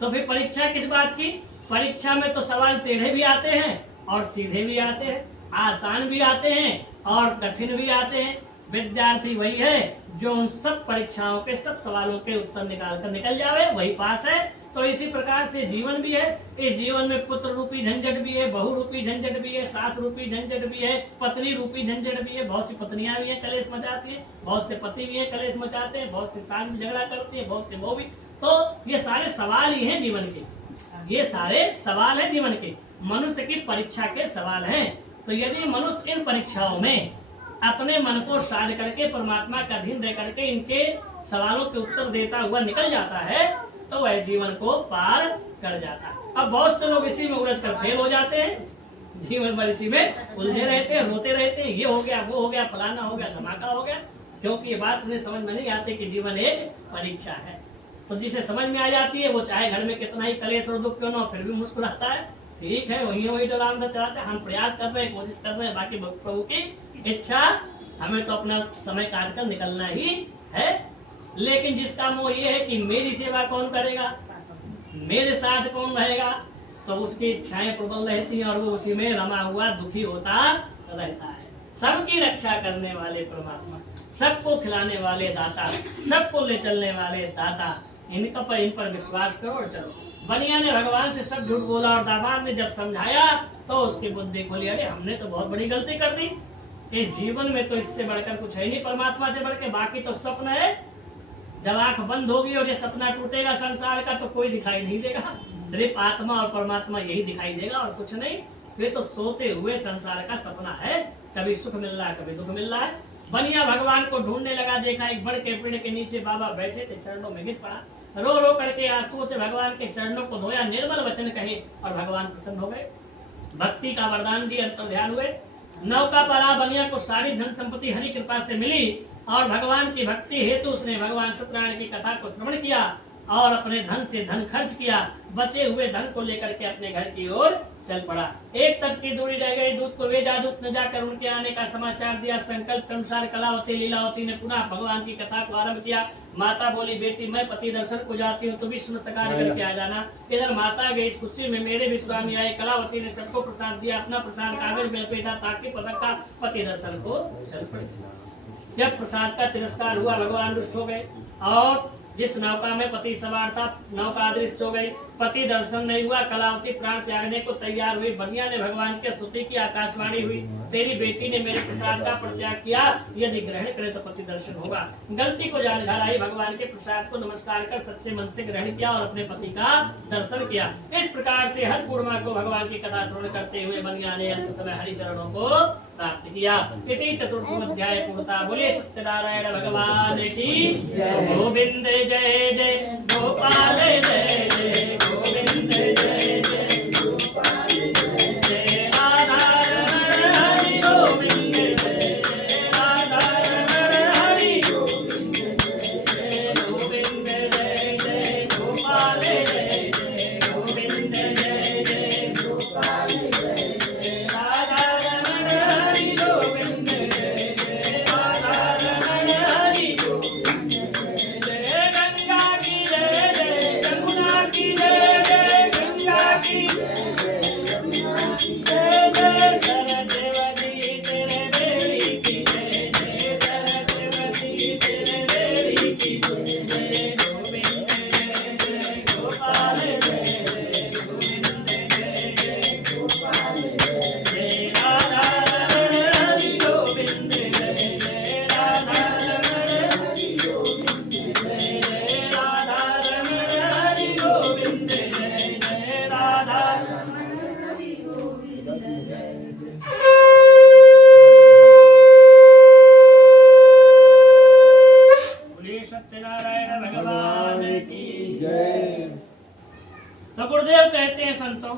तो फिर परीक्षा किस बात की? परीक्षा में तो सवाल टेढ़े भी आते हैं और सीधे भी आते हैं, आसान भी आते हैं और कठिन भी आते हैं। विद्यार्थी वही है जो उन सब परीक्षाओं के सब सवालों के उत्तर निकाल कर निकल जावे, वही पास है। तो इसी प्रकार से जीवन भी है। इस जीवन में पुत्र रूपी झंझट भी है, बहू रूपी झंझट भी है, सास रूपी झंझट भी है, पत्नी रूपी झंझट भी है। बहुत सी पत्नियां भी हैं कलेश मचाती हैं, बहुत से पति भी हैं कलेश मचाते हैं, बहुत से सास भी झगड़ा करती है, बहुत से बहू भी। तो ये सारे सवाल ही हैं जीवन के, ये सारे सवाल हैं जीवन के, मनुष्य की परीक्षा के सवाल हैं। तो यदि मनुष्य इन परीक्षाओं में अपने मन को साध करके परमात्मा का अधीन रह करके इनके सवालों के उत्तर देता हुआ निकल जाता है तो वह जीवन को पार कर जाता है। अब बहुत से लोग इसी में उलझ कर फेल हो जाते हैं, जीवन भर इसी में उलझे रहते हैं, रोते रहते हैं, ये हो गया, वो हो गया, फलाना हो गया, धमाका हो गया, क्योंकि ये बात उन्हें समझ में नहीं आती कि जीवन एक परीक्षा है। तो जिसे समझ में आ जाती है वो चाहे घर में कितना ही कलेश और दुख क्यों ना हो फिर भी मुस्कुराता है। ठीक है, वही तो राम चाचा, हम प्रयास कर रहे हैं, कोशिश कर रहे हैं, बाकी प्रभु की इच्छा, हमें तो अपना समय काट कर निकलना ही है। लेकिन जिसका मोह ये है कि मेरी सेवा कौन करेगा, मेरे साथ कौन रहेगा, तो उसकी इच्छाएं प्रबल रहती हैं और वो उसी में रमा हुआ दुखी होता रहता है। सबकी रक्षा करने वाले परमात्मा, सबको खिलाने वाले दाता, सबको ले चलने वाले दाता, इन पर विश्वास करो और चलो। बनिया ने भगवान से सब झूठ बोला और दामाद ने जब समझाया तो उसकी बुद्धि खोली, अरे हमने तो बहुत बड़ी गलती कर दी, इस जीवन में तो इससे बढ़कर कुछ है नहीं परमात्मा से बढ़ के, बाकी तो स्वप्न है। जब आंख बंद होगी और ये सपना टूटेगा संसार का तो कोई दिखाई नहीं देगा, सिर्फ आत्मा और परमात्मा यही दिखाई देगा और कुछ नहीं। वे तो सोते हुए संसार का सपना है, कभी सुख मिल रहा है कभी दुख मिल रहा है। बनिया भगवान को ढूंढने लगा, देखा एक बड़ के पेड़ के नीचे बाबा बैठे थे, चरणों में गिर पड़ा, रो रो करके आंसुओं से भगवान के चरणों को धोया, निर्मल वचन कहे और भगवान प्रसन्न हो गए, भक्ति का वरदान दिए, अंतर ध्यान हुए। नौका पर आ बनिया को सारी धन संपत्ति हरि कृपा से मिली और भगवान की भक्ति हेतु उसने भगवान सत्यनारायण की कथा को श्रवण किया और अपने धन से धन खर्च किया, बचे हुए धन को लेकर के अपने घर की ओर चल पड़ा। एक तक की दूरी रह गई, दूत को भेजा, दूत ने जाकर उनके आने का समाचार दिया। संकल्प के अनुसार कलावती लीलावती ने पुनः भगवान की कथा को आरंभ किया। माता बोली, बेटी मैं पति दर्शन को जाती हूँ, तो भी स्मृतकार करके आ जाना। इधर माता गई, इस खुशी में मेरे भी स्वामी आए। कलावती ने सबको प्रसाद दिया, अपना प्रसाद कागज में लपेटा ताकि पदक का पति दर्शन को चल पड़े। जब प्रसाद का तिरस्कार हुआ भगवान रुष्ट हो गए और जिस नौका में पति सवार था नौका अदृश्य हो गई, पति दर्शन नहीं हुआ। कलावती प्राण त्यागने को तैयार हुई। बनिया ने भगवान की स्तुति की, आकाशवाणी हुई, तेरी बेटी ने मेरे प्रसाद का परित्याग किया, यदि ग्रहण करे तो पति दर्शन होगा। गलती को जान घर आई, भगवान के प्रसाद को नमस्कार कर सच्चे मन से ग्रहण किया और अपने पति का दर्शन किया। इस प्रकार से हर पूर्णिमा को भगवान की कथा श्रवण करते हुए बनिया ने अंत समय हरि चरणों को प्राप्त किया। इति चतुर्थम अध्याय पूर्णता। बोले सत्यनारायण भगवान की गोविंद जय जय गोपाल जय जय गोविंद जय जय गोपाल जय जय राधा रमण हरि गोविंद जय जय राधा रमण हरि गोविंद जय जय गोविंद जय जय गोपाल जय जय गोविंद जय जय गोपाल जय जय राधा रमण हरि गोविंद जय जय राधा रमण हरि गोविंद जय जय। गंगा की जय जय यमुना की जय जय गंगा की जय जय यमुना की जय जय सरस्वती तेरे बेड़ी की जय जय सरस्वती तेरे बेड़ी की जय जय गोविंद जय जय गोपाल जय जय गोविंद जय जय गोपाल जय जय राधा रमण हरि गोविंद जय जय राधा रमण हरि गोविंद जय जय राधा रमण हरि गोविंद जय जय राधा रमण हरि गोविंद जय बोलिए सत्यनारायण भगवान की जय। तो गुरुदेव कहते हैं संतों,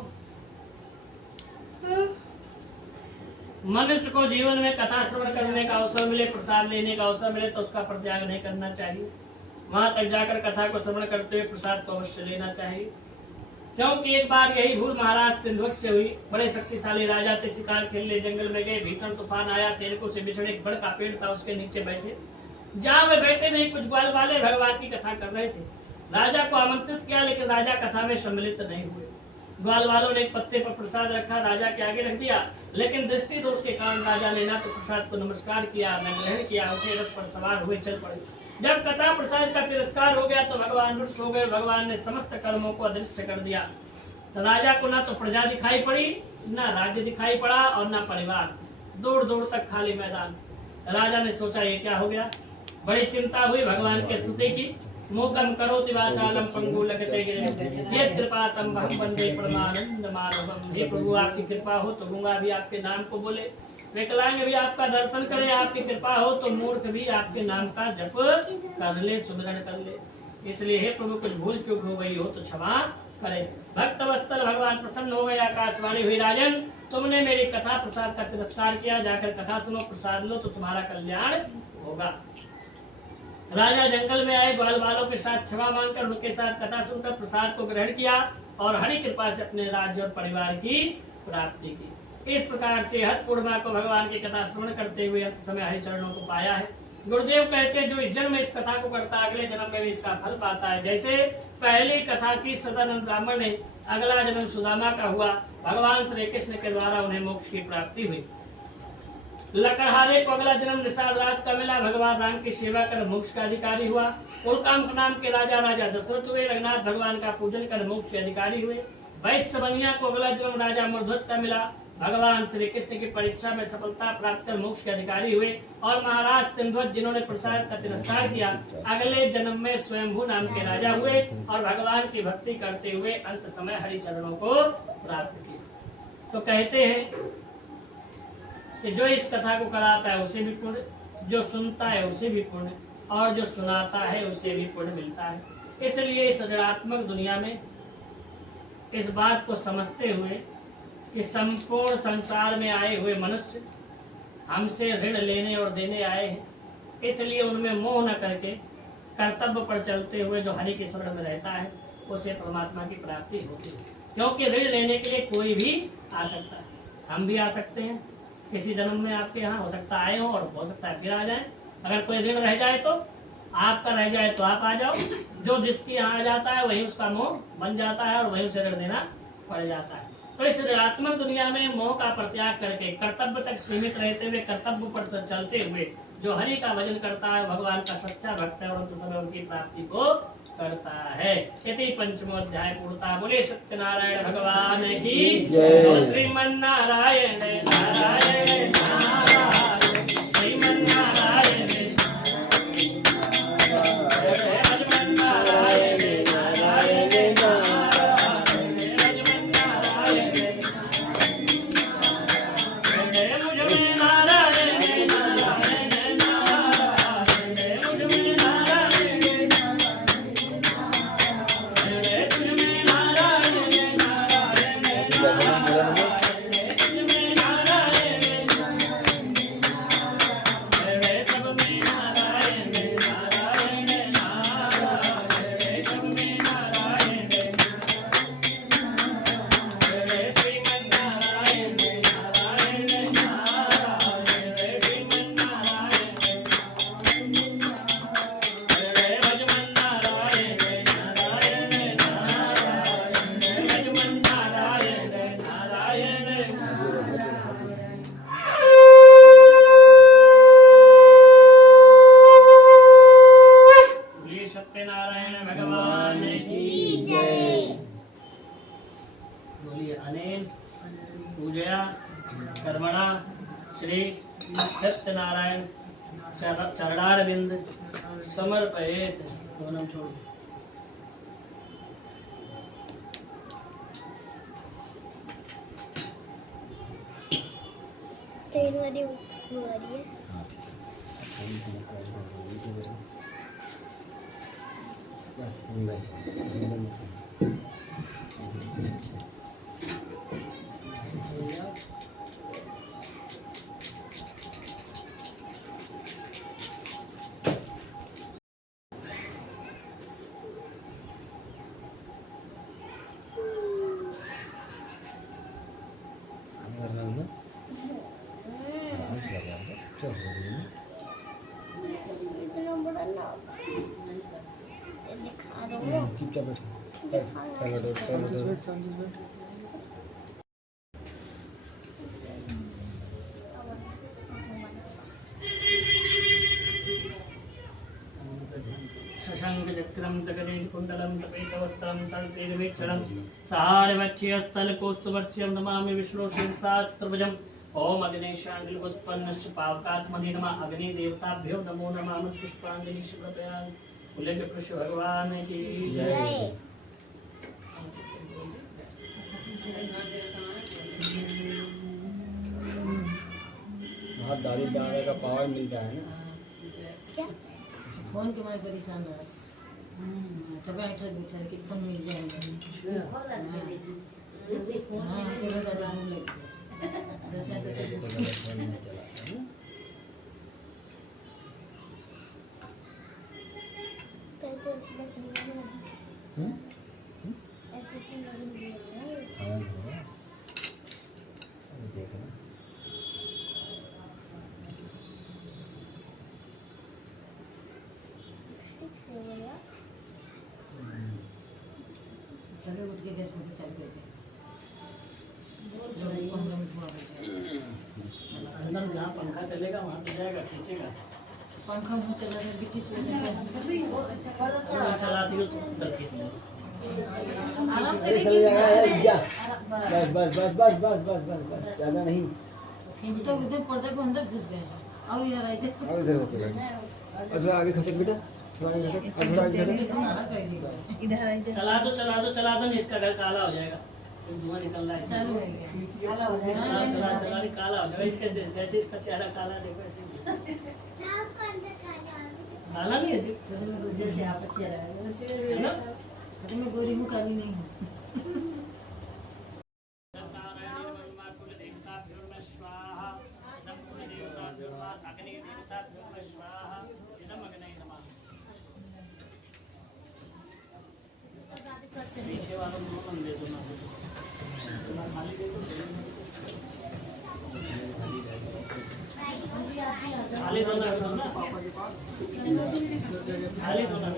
मनुष्य को जीवन में कथा श्रवण करने का अवसर मिले, प्रसाद लेने का अवसर मिले तो उसका परित्याग नहीं करना चाहिए। वहां तक जाकर कथा को श्रवण करते हुए प्रसाद को अवश्य लेना चाहिए, क्योंकि एक बार यही भूल महाराज तिंदवक से हुई। बड़े शक्तिशाली राजा थे, शिकार खेलने जंगल में गए, भीषण तूफान आया, सैनिकों से बिछड़े एक बड़ का पेड़ था, उसके नीचे बैठे। जहाँ वे बैठे में कुछ ग्वाल वाले भगवान की कथा कर रहे थे। राजा को आमंत्रित किया लेकिन राजा कथा में सम्मिलित नहीं हुए। ग्वाल वालों ने एक पत्ते पर प्रसाद रखा, राजा के आगे रख दिया, लेकिन दृष्टि दोष के कारण राजा ने ना तो प्रसाद को नमस्कार किया, न ग्रहण किया, उठे रथ पर सवार हुए चल पड़े। जब कथा प्रसाद का तिरस्कार हो गया तो भगवान रुष्ट हो गए। भगवान ने समस्त कर्मों को अदृश्य कर दिया। तो राजा को ना तो प्रजा दिखाई पड़ी, ना राज्य दिखाई पड़ा और ना परिवार। दूर दूर तक खाली मैदान। राजा ने सोचा ये क्या हो गया, बड़ी चिंता हुई। भगवान की स्तुति की। मूकं करोति वाचालं पंगुं लंघयते गिरिं यत् कृपातम वहं वंदे परमानंद माधवम्। हे प्रभु, आपकी कृपा हो तो गूंगा भी आपके नाम को बोले, विकलांग भी आपका दर्शन करे, आपकी कृपा हो तो मूर्ख भी आपके नाम का जप कर ले, सुमिरन कर ले। इसलिए हे प्रभु, कुछ भूल चूक हो गई हो तो क्षमा करे। भक्त वत्सल भगवान प्रसन्न हो गए। आकाशवाणी हुई, राजन तुमने मेरी कथा प्रसाद का तिरस्कार किया, जाकर कथा सुनो, प्रसाद लो तो तुम्हारा कल्याण होगा। राजा जंगल में आए, ग्वाल वालों के साथ क्षमा मांगकर उनके साथ कथा सुनकर प्रसाद को ग्रहण किया और हरि कृपा से अपने राज्य और परिवार की प्राप्ति की। इस प्रकार से हर पूर्णिमा को भगवान की कथा श्रवण करते हुए अंत समय हरि चरणों को पाया है। गुरुदेव कहते हैं, जो इस जन्म में इस कथा को करता है, अगले जन्म में भी इसका फल पाता है। जैसे पहली कथा की सदानंद ब्राह्मण ने, अगला जन्म सुदामा का हुआ। भगवान श्री कृष्ण के द्वारा उन्हें मोक्ष की प्राप्ति हुई। लकड़हारे को अगला जन्म निषाद राज का मिला। भगवान राम की सेवा कर मोक्ष का अधिकारी हुआ। उल्कांक नाम के राजा दशरथ हुए। रघुनाथ भगवान का पूजन कर मोक्ष के अधिकारी हुए। वैश्य बनिया को अगला जन्म राजा मूर्ध्वज का मिला। भगवान श्री कृष्ण की परीक्षा में सफलता प्राप्त कर मोक्ष के अधिकारी हुए। और महाराज तिंध्वज, जिन्होंने प्रसाद का तिरस्कार किया, अगले जन्म में स्वयंभू नाम के राजा हुए और भगवान की भक्ति करते हुए अंत समय हरि चरणों को प्राप्त किया। तो कहते हैं कि जो इस कथा को कराता है उसे भी पुण्य, जो सुनता है उसे भी पुण्य, और जो सुनाता है उसे भी पुण्य मिलता है। इसलिए इस ऋणात्मक दुनिया में इस बात को समझते हुए कि संपूर्ण संसार में आए हुए मनुष्य हमसे ऋण लेने और देने आए हैं, इसलिए उनमें मोह न करके कर्तव्य पर चलते हुए जो हरि के शरण में रहता है उसे परमात्मा की प्राप्ति होती है। क्योंकि ऋण लेने के लिए कोई भी आ सकता है, हम भी आ सकते हैं। किसी जन्म में आपके यहाँ हो सकता आए हो और हो सकता है फिर आ जाए। अगर कोई ऋण रह जाए तो आपका रह जाए तो आप आ जाओ। जो जिसके यहाँ आ जाता है वही उसका मोह बन जाता है और वही उसे ऋण देना पड़ जाता है। तो इस ऋणात्मक दुनिया में मोह का परित्याग करके कर्तव्य तक सीमित रहते हुए, कर्तव्य पर चलते हुए जो हरि का भजन करता है, भगवान का सच्चा भक्त है और अंत समय उनकी प्राप्ति को करता है। इति पंचमोध्याय पूर्णता। बोले सत्यनारायण भगवान की जय। श्रीमन्नारायण नारायण नारायण श्रीमन्नारायण पूजया कर्मणा श्री सत्यनारायण चरणारविंद समर्पयेत। दोनों छोड़ ट्रेन वाली खुशबू आ रही है। इतना बड़ा नाव दिखा दो। चुपचाप बैठो। शांति से बैठ। शङ्खचक्रं तकरेण कुण्डलं तपेतवस्त्रं सरसेर्वेक्षणं सारवक्ष्यस्थलकौस्तुभस्यं नमामि विष्णुशीर्षाचतुर्भुजम् ओम अग्नेशाण्डिलोत्पन्नस्य पावकात्मने नमः अग्निदेवताभ्यो नमो नमः पुष्पाञ्जलि समर्पयामि। बोलेंगे कृष्ण भगवान की जय। बहुत दादी दादा का पावर मिलता है ना। फोन के मैं परेशान है तब ऐसा बेचारे के फोन मिल जाएगा हाँ केवल ज़्यादा भूख लगी दस तो ऐसे क्यों नहीं तभी उठ के गैस में चालू कर दे लोग 15 मिनट हुआ बचे अंदर जहाँ पंखा चलेगा वहाँ तो जाएगा खींचेगा। पंखा मुँह चला रहे बिट्टी से चलाती हो तो अंदर खींच लो। आराम से चल जाएगा बस बस बस बस बस बस बस बस ज़्यादा नहीं। तो एकदम पर्दे को अंदर घुस गए और यार आई जब और इधर होके बैठ और थोड़ा आगे खसक बेटा थोड़ा आगे खसक और थोड़ा आगे खसक। इधर आई चला दो नहीं इसका घर काला हो जाएगा। धुआं निकल रहा है। चालू है क्या काला हो चला जाएगा काला हो जाएगा। इसके जैसे इसका चेहरा काला देखो ऐसे काला नहीं है जैसे आप अच्छे है रहे ना। अरे मैं गोरी हूँ काली नहीं हूँ पीछे वालों को कम दे दो ना खाली दे दो खाली दो ना खाली दो ना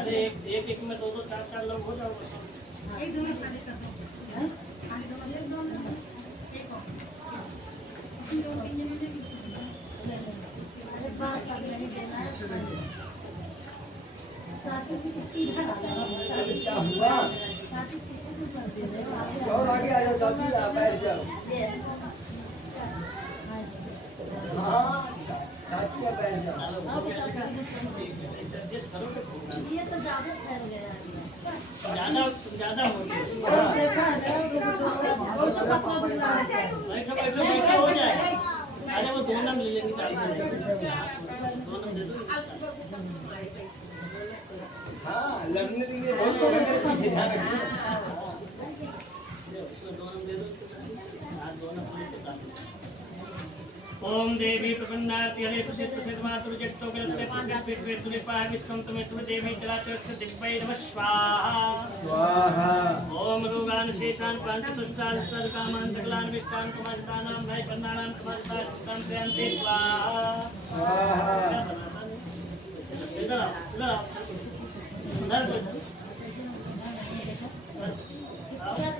अरे एक में दो चार लोग हो जाओ। क्या हुआ और आगे आ जाओ दादी आप बैठ जाओ। हाँ चाची आप बैठ जाओ। ये तो ज्यादा फैल गया ज्यादा हो गया। बैठो हो जाएगा। अरे वो 2 नंबर ले लेंगे 2 नंबर दे दो। हाँ लड़ने के लिए बहुत लोग हैं, पीछे ध्यान रखिए। ओम देवी प्रपन्नाति हरे प्रसिद्ध प्रसिद्ध मातृ जट्टो गलते प्रसिद्ध विश्वे तुलिपा विश्वं तमे तुम देवी चराचरस्य दिग्वै नमः स्वाहा स्वाहा ओम रोगान शेषान पांचतुष्टान कामान सकलान विष्टान कमाजतानां भय पन्नानां कमाजतां प्रयांते स्वाहा स्वाहा इधर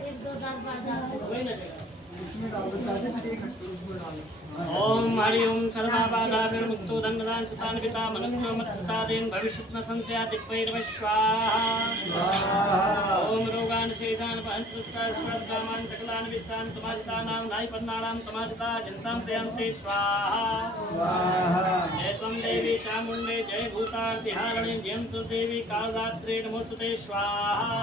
एक दो बार वही ना इसमें डाल दो चाची फिर एक उसमें डालो ओम हरि ओम सर्वाबाधाभिर्मुक्तो दण्डदान सुतान पिता मनुष्यो मत्प्रसादेन भविष्यत् न संशयात् दिक्वैर्वः स्वाहा ओम रोगान शेषान पांचतुष्टान् कामान् सकलान् विष्टान् समाजितानां नायपन्नानां समाजिता जनतां प्रयन्ते स्वाहा जय त्वं देवी चामुण्डे जय भूतार्तिहारिणे जयन्तु देवी कालरात्रे नमोस्तुते स्वाहा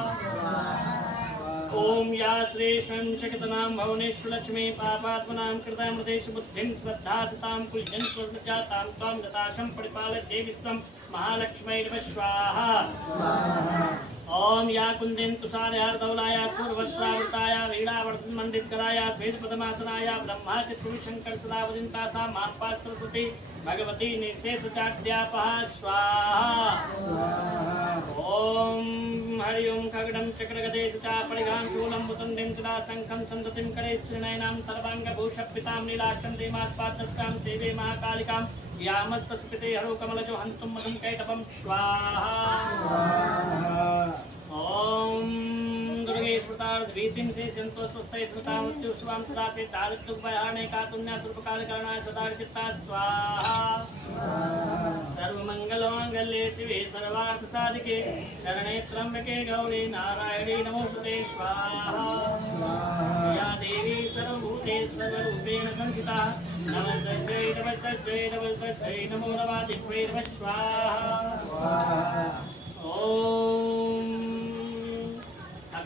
ओम या श्रेष्ठं शक्तनां भुवनेश्वरलक्ष्मी पापात्मनां कृतामृतेषु बुद्धिं श्रद्धासतां कुलजन स्वजातां त्वां गताशं परिपालय देवी त्वं महालक्ष्मीर्वः स्वाहा ओम या कुन्देन्तु सारहारधवलाया पूर्वस्त्रावृताया वीणावर्धनमण्डितकराया श्वेतपद्मासनाया ब्रह्मा चक्षुशङ्कर सदावदिन्ता सा मां सरस्वती भगवती निशेषचाट्यापहा स्वाहा ओम हरि ओम खगडं चक्रगदेषु चापरिघां शूलं मुतुण्डिं सदा शङ्खं सन्दतिं करे श्रीनयनां सर्वाङ्गभूषपितां नीलाक्षं देमास्पादस्कां देवे महाकालिकां यामस्तस्फिते हरो कमलजो हन्तुं मधुं कैटभं स्वाहा ओम दुर्गे रोगे स्मृतार्धवीतिं से संतो स्वस्थ स्मृता मृत्यु स्वाम तदा से दारिद्र्यभयाणे कातुन्या सर्वकालकरणाय सदार्चित्ता स्वाहा सर्वमङ्गलमाङ्गल्ये शिवे सर्वार्थसाधिके शरणे त्र्यम्बके गौरी नारायणे नमोस्तुते स्वाहा या देवी सर्वभूतेषु सर्वरूपेण संस्थिता नमस्तै नमो नमः दिव्यै नमः स्वाहा ॐ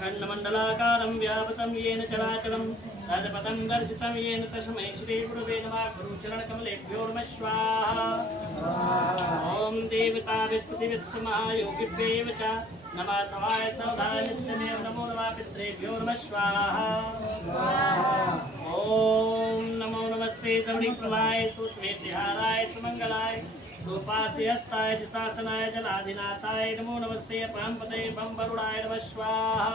अखण्डमण्डलाकारं व्यापतं येन चराचरं तत्पदं दर्शितं येन तस्मै श्रीगुरुवे नमः गुरुचरणकमलेभ्यो नमः स्वाहा ॐ देवताभिस्तुतिभिस्समायोगिभ्येव च नमः सवाय सौधाय नित्यमेव नमो नमः पितृभ्यो नमः स्वाहा ॐ नमो नमस्ते सवणिप्रभाय सुस्वेतिहाराय सुमङ्गलाय सोपास्य हस्ताय शासनाय जलाधिनाथाय नमो नमस्ते प्राणपते बम्बरुणाय नमः स्वाहा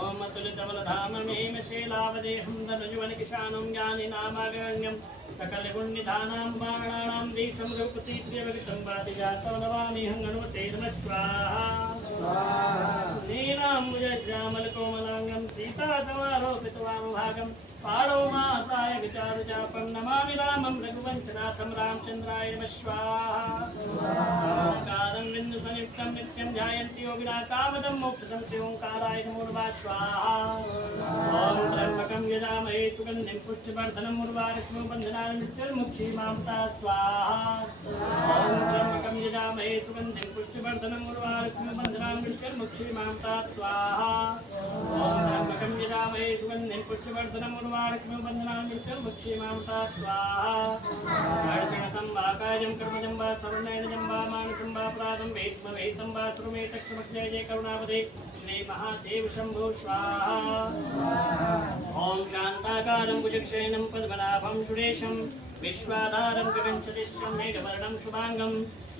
ॐ अतुलितबलधाममेव शैलावदेहं धनुजुवनकिशानं ज्ञानिनामागण्यं सकलगुण्यधानां बाणानां दीक्षं रघुपति प्रियवरितं वादिजातं नमामि हनुमते नमः स्वाहा नीलाम्बुजश्यामलकोमलाङ्गं सीतासमारोपितवामभागं पाणौ मासाय विचारुचापं नमामि रामं रघुवंशनाथं रामचन्द्राय नमः स्वाहा ओंकारं बिन्दुसंयुक्तं नित्यं ध्यायन्ति योगिनः कामदं मोक्षदं श्रीओंकाराय नमो नमः स्वाहा ॐ त्र्यम्बकं यजामहे सुगन्धिं पुष्टिवर्धनं उर्वारुकं बन्धनान् मृत्युर्मुक्षीमामता स्वाहा ॐ त्र्यम्बकं यजामहे सुगन्धिं पुष्टिवर्धनं उर्वारुकं बन्धनान् मृत्युर्मुक्षीमामता स्वाहा ॐ त्र्यम्बकं यजामहे सुगन्धिं पुष्टिवर्धनं उर्वारुकं बन्धनान् मृत्युर्मुक्षीमामता स्वाहा अर्चनतं वा कायं कर्मजं वा सर्वनयनं वा मानसं वा अपराधं वेत्मवेतं वा सर्वमेतक्षमक्षय जय करुणावदे श्री महादेव शंभो स्वाहा ॐ शान्ताकारं भुजगशयनं पद्मनाभं सुरेशं विश्वाधारं गगनसदृशं मेघवर्णं शुभांगं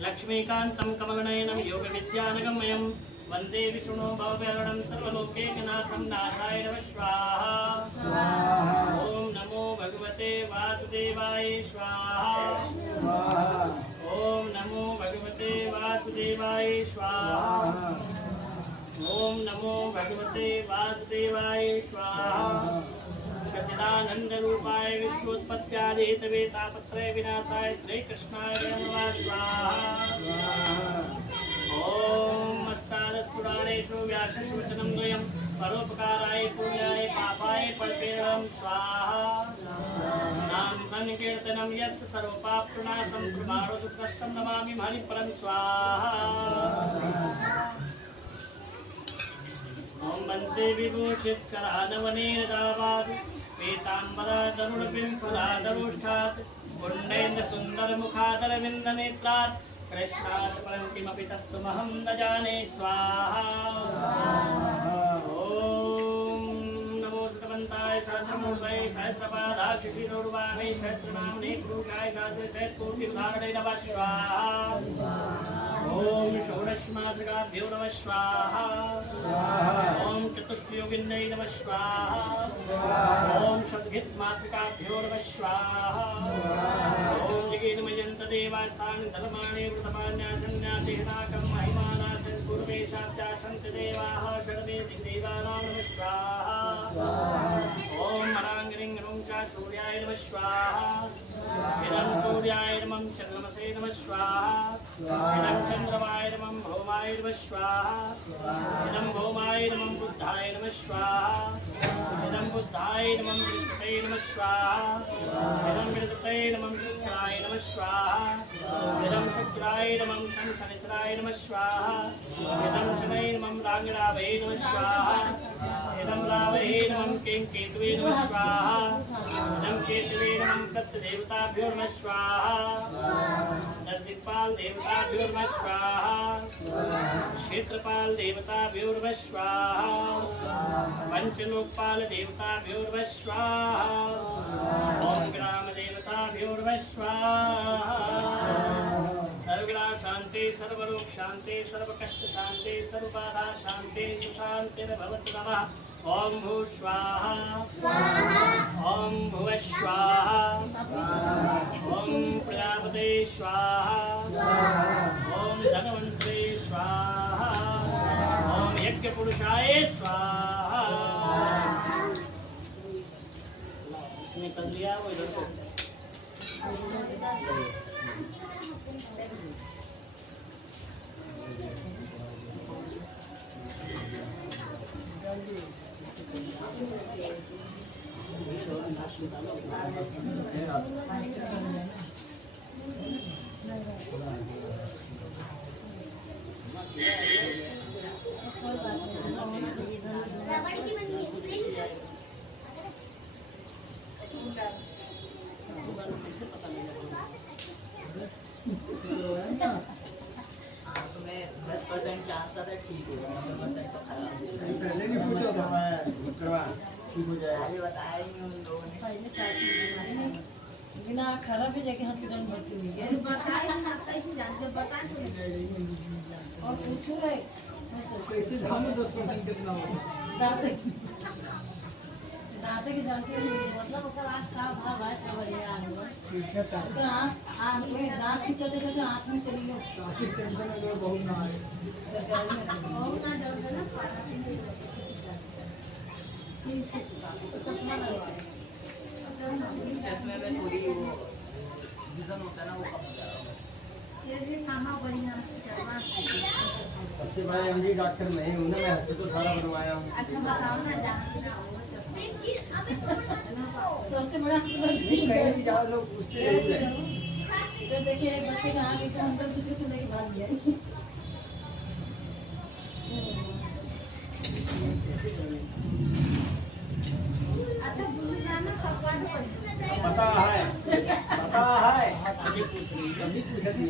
लक्ष्मीकान्तं कमलनयनं योगविद्यानगम्यं वन्दे विष्णु भवभरणं सर्वलोकैकनाथं नारायण स्वाहा ॐ नमो भगवते वासुदेवाय स्वाहा ॐ नमो भगवते वासुदेवाय स्वाहा ॐ नमो भगवते वासुदेवाय स्वाहा सच्चिदानन्दरूपाय विश्वोत्पत्त्यादिहेतवे तापत्रय विनाशाय श्रीकृष्णाय नमः स्वाहा ॐ अष्टादशपुराणेषु व्यासवचनं द्वयं परोपकाराय पुण्याय पापाय परपेरं स्वाहा नाम संकीर्तनं यत् सर्वपापप्रणाशं प्रमाणोदुष्कष्टं नमामि हरिपरं स्वाहा ॐ वन्दे विभूषितकरानवनीरदावाद् पीताम्बरधरुणपिम्फलादरुष्ठात् पुण्डेन्द्रसुन्दरमुखादरविन्दनेत्रात् कृष्णात् परं किमपि तत्त्वमहं न जाने स्वाहा ॐ नमो भगवन्ताय सहस्रमूर्धये सहस्रपादाक्षिशिरोर्वाहे सहस्रनाम्ने पुरुषाय सहस्रकोटिधारणे नमः स्वाहा ॐ षोडशमातृकाभ्यो नमः स्वाहा ॐ चतुष्टयोगिन्यै नमः स्वाहा ॐ शतभित्मातृकाभ्यो नमः स्वाहा ॐ जगेन्मयन्तदेवास्तानि धर्माणि वृतमान्यासन्न्यासिहनाकं महिमानासन् पूर्वेशाब्दासन्ति देवाः शर्वे देवानां नमः स्वाहा ॐ मराङ्गिरिं ह्रूं च सूर्याय नमः स्वाहा इदं सूर्याय नमः चन्द्रमसे नमः स्वाहा इदं चन्द्रमाय नमः भौमाय नमः स्वाहा इदं भौमाय नमः बुद्धाय नमः स्वाहा इदं बुद्धाय नमः बृहस्पतये नमः स्वाहा इदं बृहस्पतये नमः शुक्राय नमः स्वाहा इदं शुक्राय नमः शनिश्चराय नमः स्वाहा इदं शनये नमः राङ्गरावये नमः स्वाहा इदं रावये नमः केतवे नमः स्वाहा इदं केतवे नमः प्रत्यदेवताभ्यो नमः स्वाहा दिक्पाल देवताभ्यो नमः स्वाहा क्षेत्रपाल देवताभ्यो नमः स्वाहा पंचलोकपाल देवताभ्यो नमः स्वाहा ॐ ग्राम देवताभ्यो नमः स्वाहा सर्वग्रह शांति सर्वरोग शांति सर्वकष्ट शांति सर्वबाधा शांति सुशांतिर्भवतु नमः ॐ भू स्वाहा ॐ भुवः स्वाहा ॐ प्रजापते स्वाहा ॐ धनवन्त्रे स्वाहा ॐ यज्ञपुरुषाय पुरुषाय स्वाहा। इसने कर लिया वो इधर को तुम्हें 10% चांस था ठीक होगा, 90% तो खराब हो जाएगा। पहले नहीं पूछा था। ठीक हो जाएगा। अरे बताया ही नहीं उन लोगों ने। बिना खराब भी जाके हॉस्पिटल में भर्ती हुई है। बताए नहीं ना, कैसे जानते बताए तो और पूछो है कैसे जानो 10% कितना होगा? दाते दाते के जानते नहीं मतलब ओकर आज का भाव है का बढ़िया आने ठीक है तो तो आँख में दांत छिपते थे तो आँख में चली गई सांची टेंशन में तो बहुत ना आए। बहुत ना डर है ना चश्मा लगवाए चश्मे में थोड़ी वो विजन होता है ना, वो कम हो जाएगा। ये भी मामा बढ़िया हॉस्पिटल। सबसे बड़ा एमडी डॉक्टर मैं ही हूँ ना, मैं हॉस्पिटल सारा बनवाया हूँ। अच्छा बताओ ना, जानते ना हो सबसे बड़ा नहीं, कहीं भी जाओ लोग पूछते जरूर हैं। जब देखिए एक बच्चे का आगे तो अंदर दूसरे को लेके भाग गया अच्छा भूल जाना सब बात पता है कभी पूछा थी।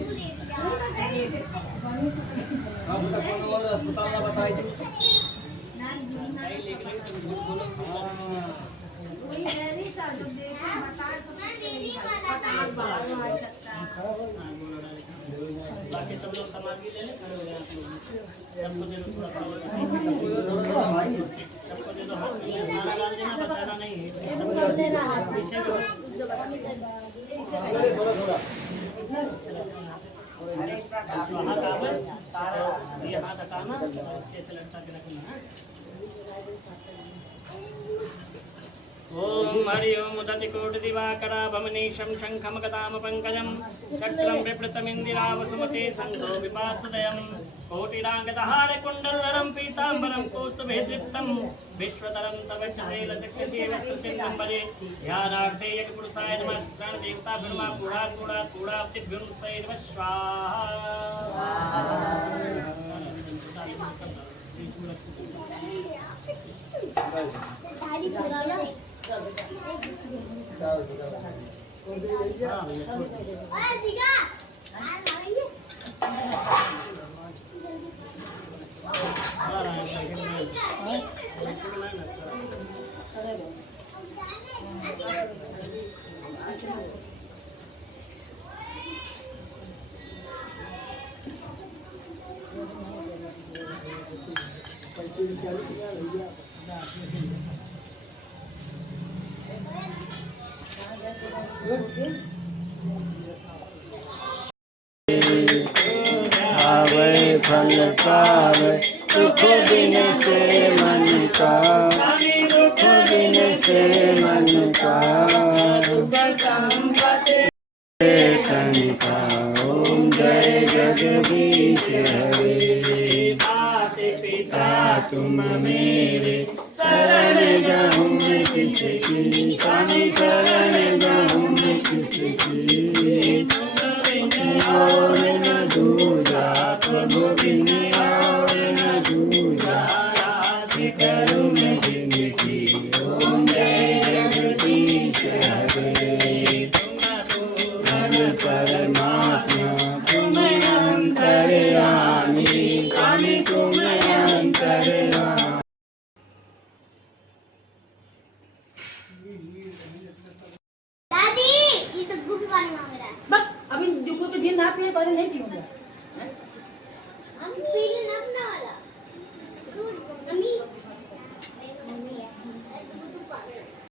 हाँ बोला कौन और अस्पताल ना बताई थी। वही रही था जब देखे बताए सब कुछ पता मत बाहर आ सकता है। बाकी सब लोग सामान भी ले ले, खड़े हो जाए आप लोग। सबको दे दो थोड़ा थोड़ा। सबको दे दो, हाथ में सारा डाल देना, बचाना नहीं है। पीछे को हाथ आगे, ये हाथ हटाना और इससे ऐसे लटका के रखना है। ओम हरि ओम उदति कोटि दिवाकराभमनीशं शंखं गदाम पंकजं चक्रं विप्लतमिन्दिरा वसुमते संतो विपासुदयं कोटिरांगदहार कुण्डलधरं पीताम्बरं कौस्तुभेदृप्तं विश्वधरं तव शैलचक्रसेवस्त्रसिंहं भजे ध्यानार्थे यज्ञपुरुषाय नमः प्राणदेवताभ्यो कूढाभ्युं स्वये नमः आवे फल पावे दुख दिन से मन का, दुख दिन से मन का शंका। ओम जय जगदीश हरे। पिता तुम मेरे शरण गहूँ मैं किसकी, स्वामी शरण गहूँ मैं किसकी। और न दूजा प्रभु बिन और न दूजा, रास करूँ मैं जिनकी। ओम जय जगदीश हरे। तुम परमात्मा तुम अंतर्यामी, स्वामी तुम अंतर्यामी। दादी ये तो गुब्बारे मांग रहा है। बस अभी दुखों के दिन ना पिए पहले नहीं पीऊंगा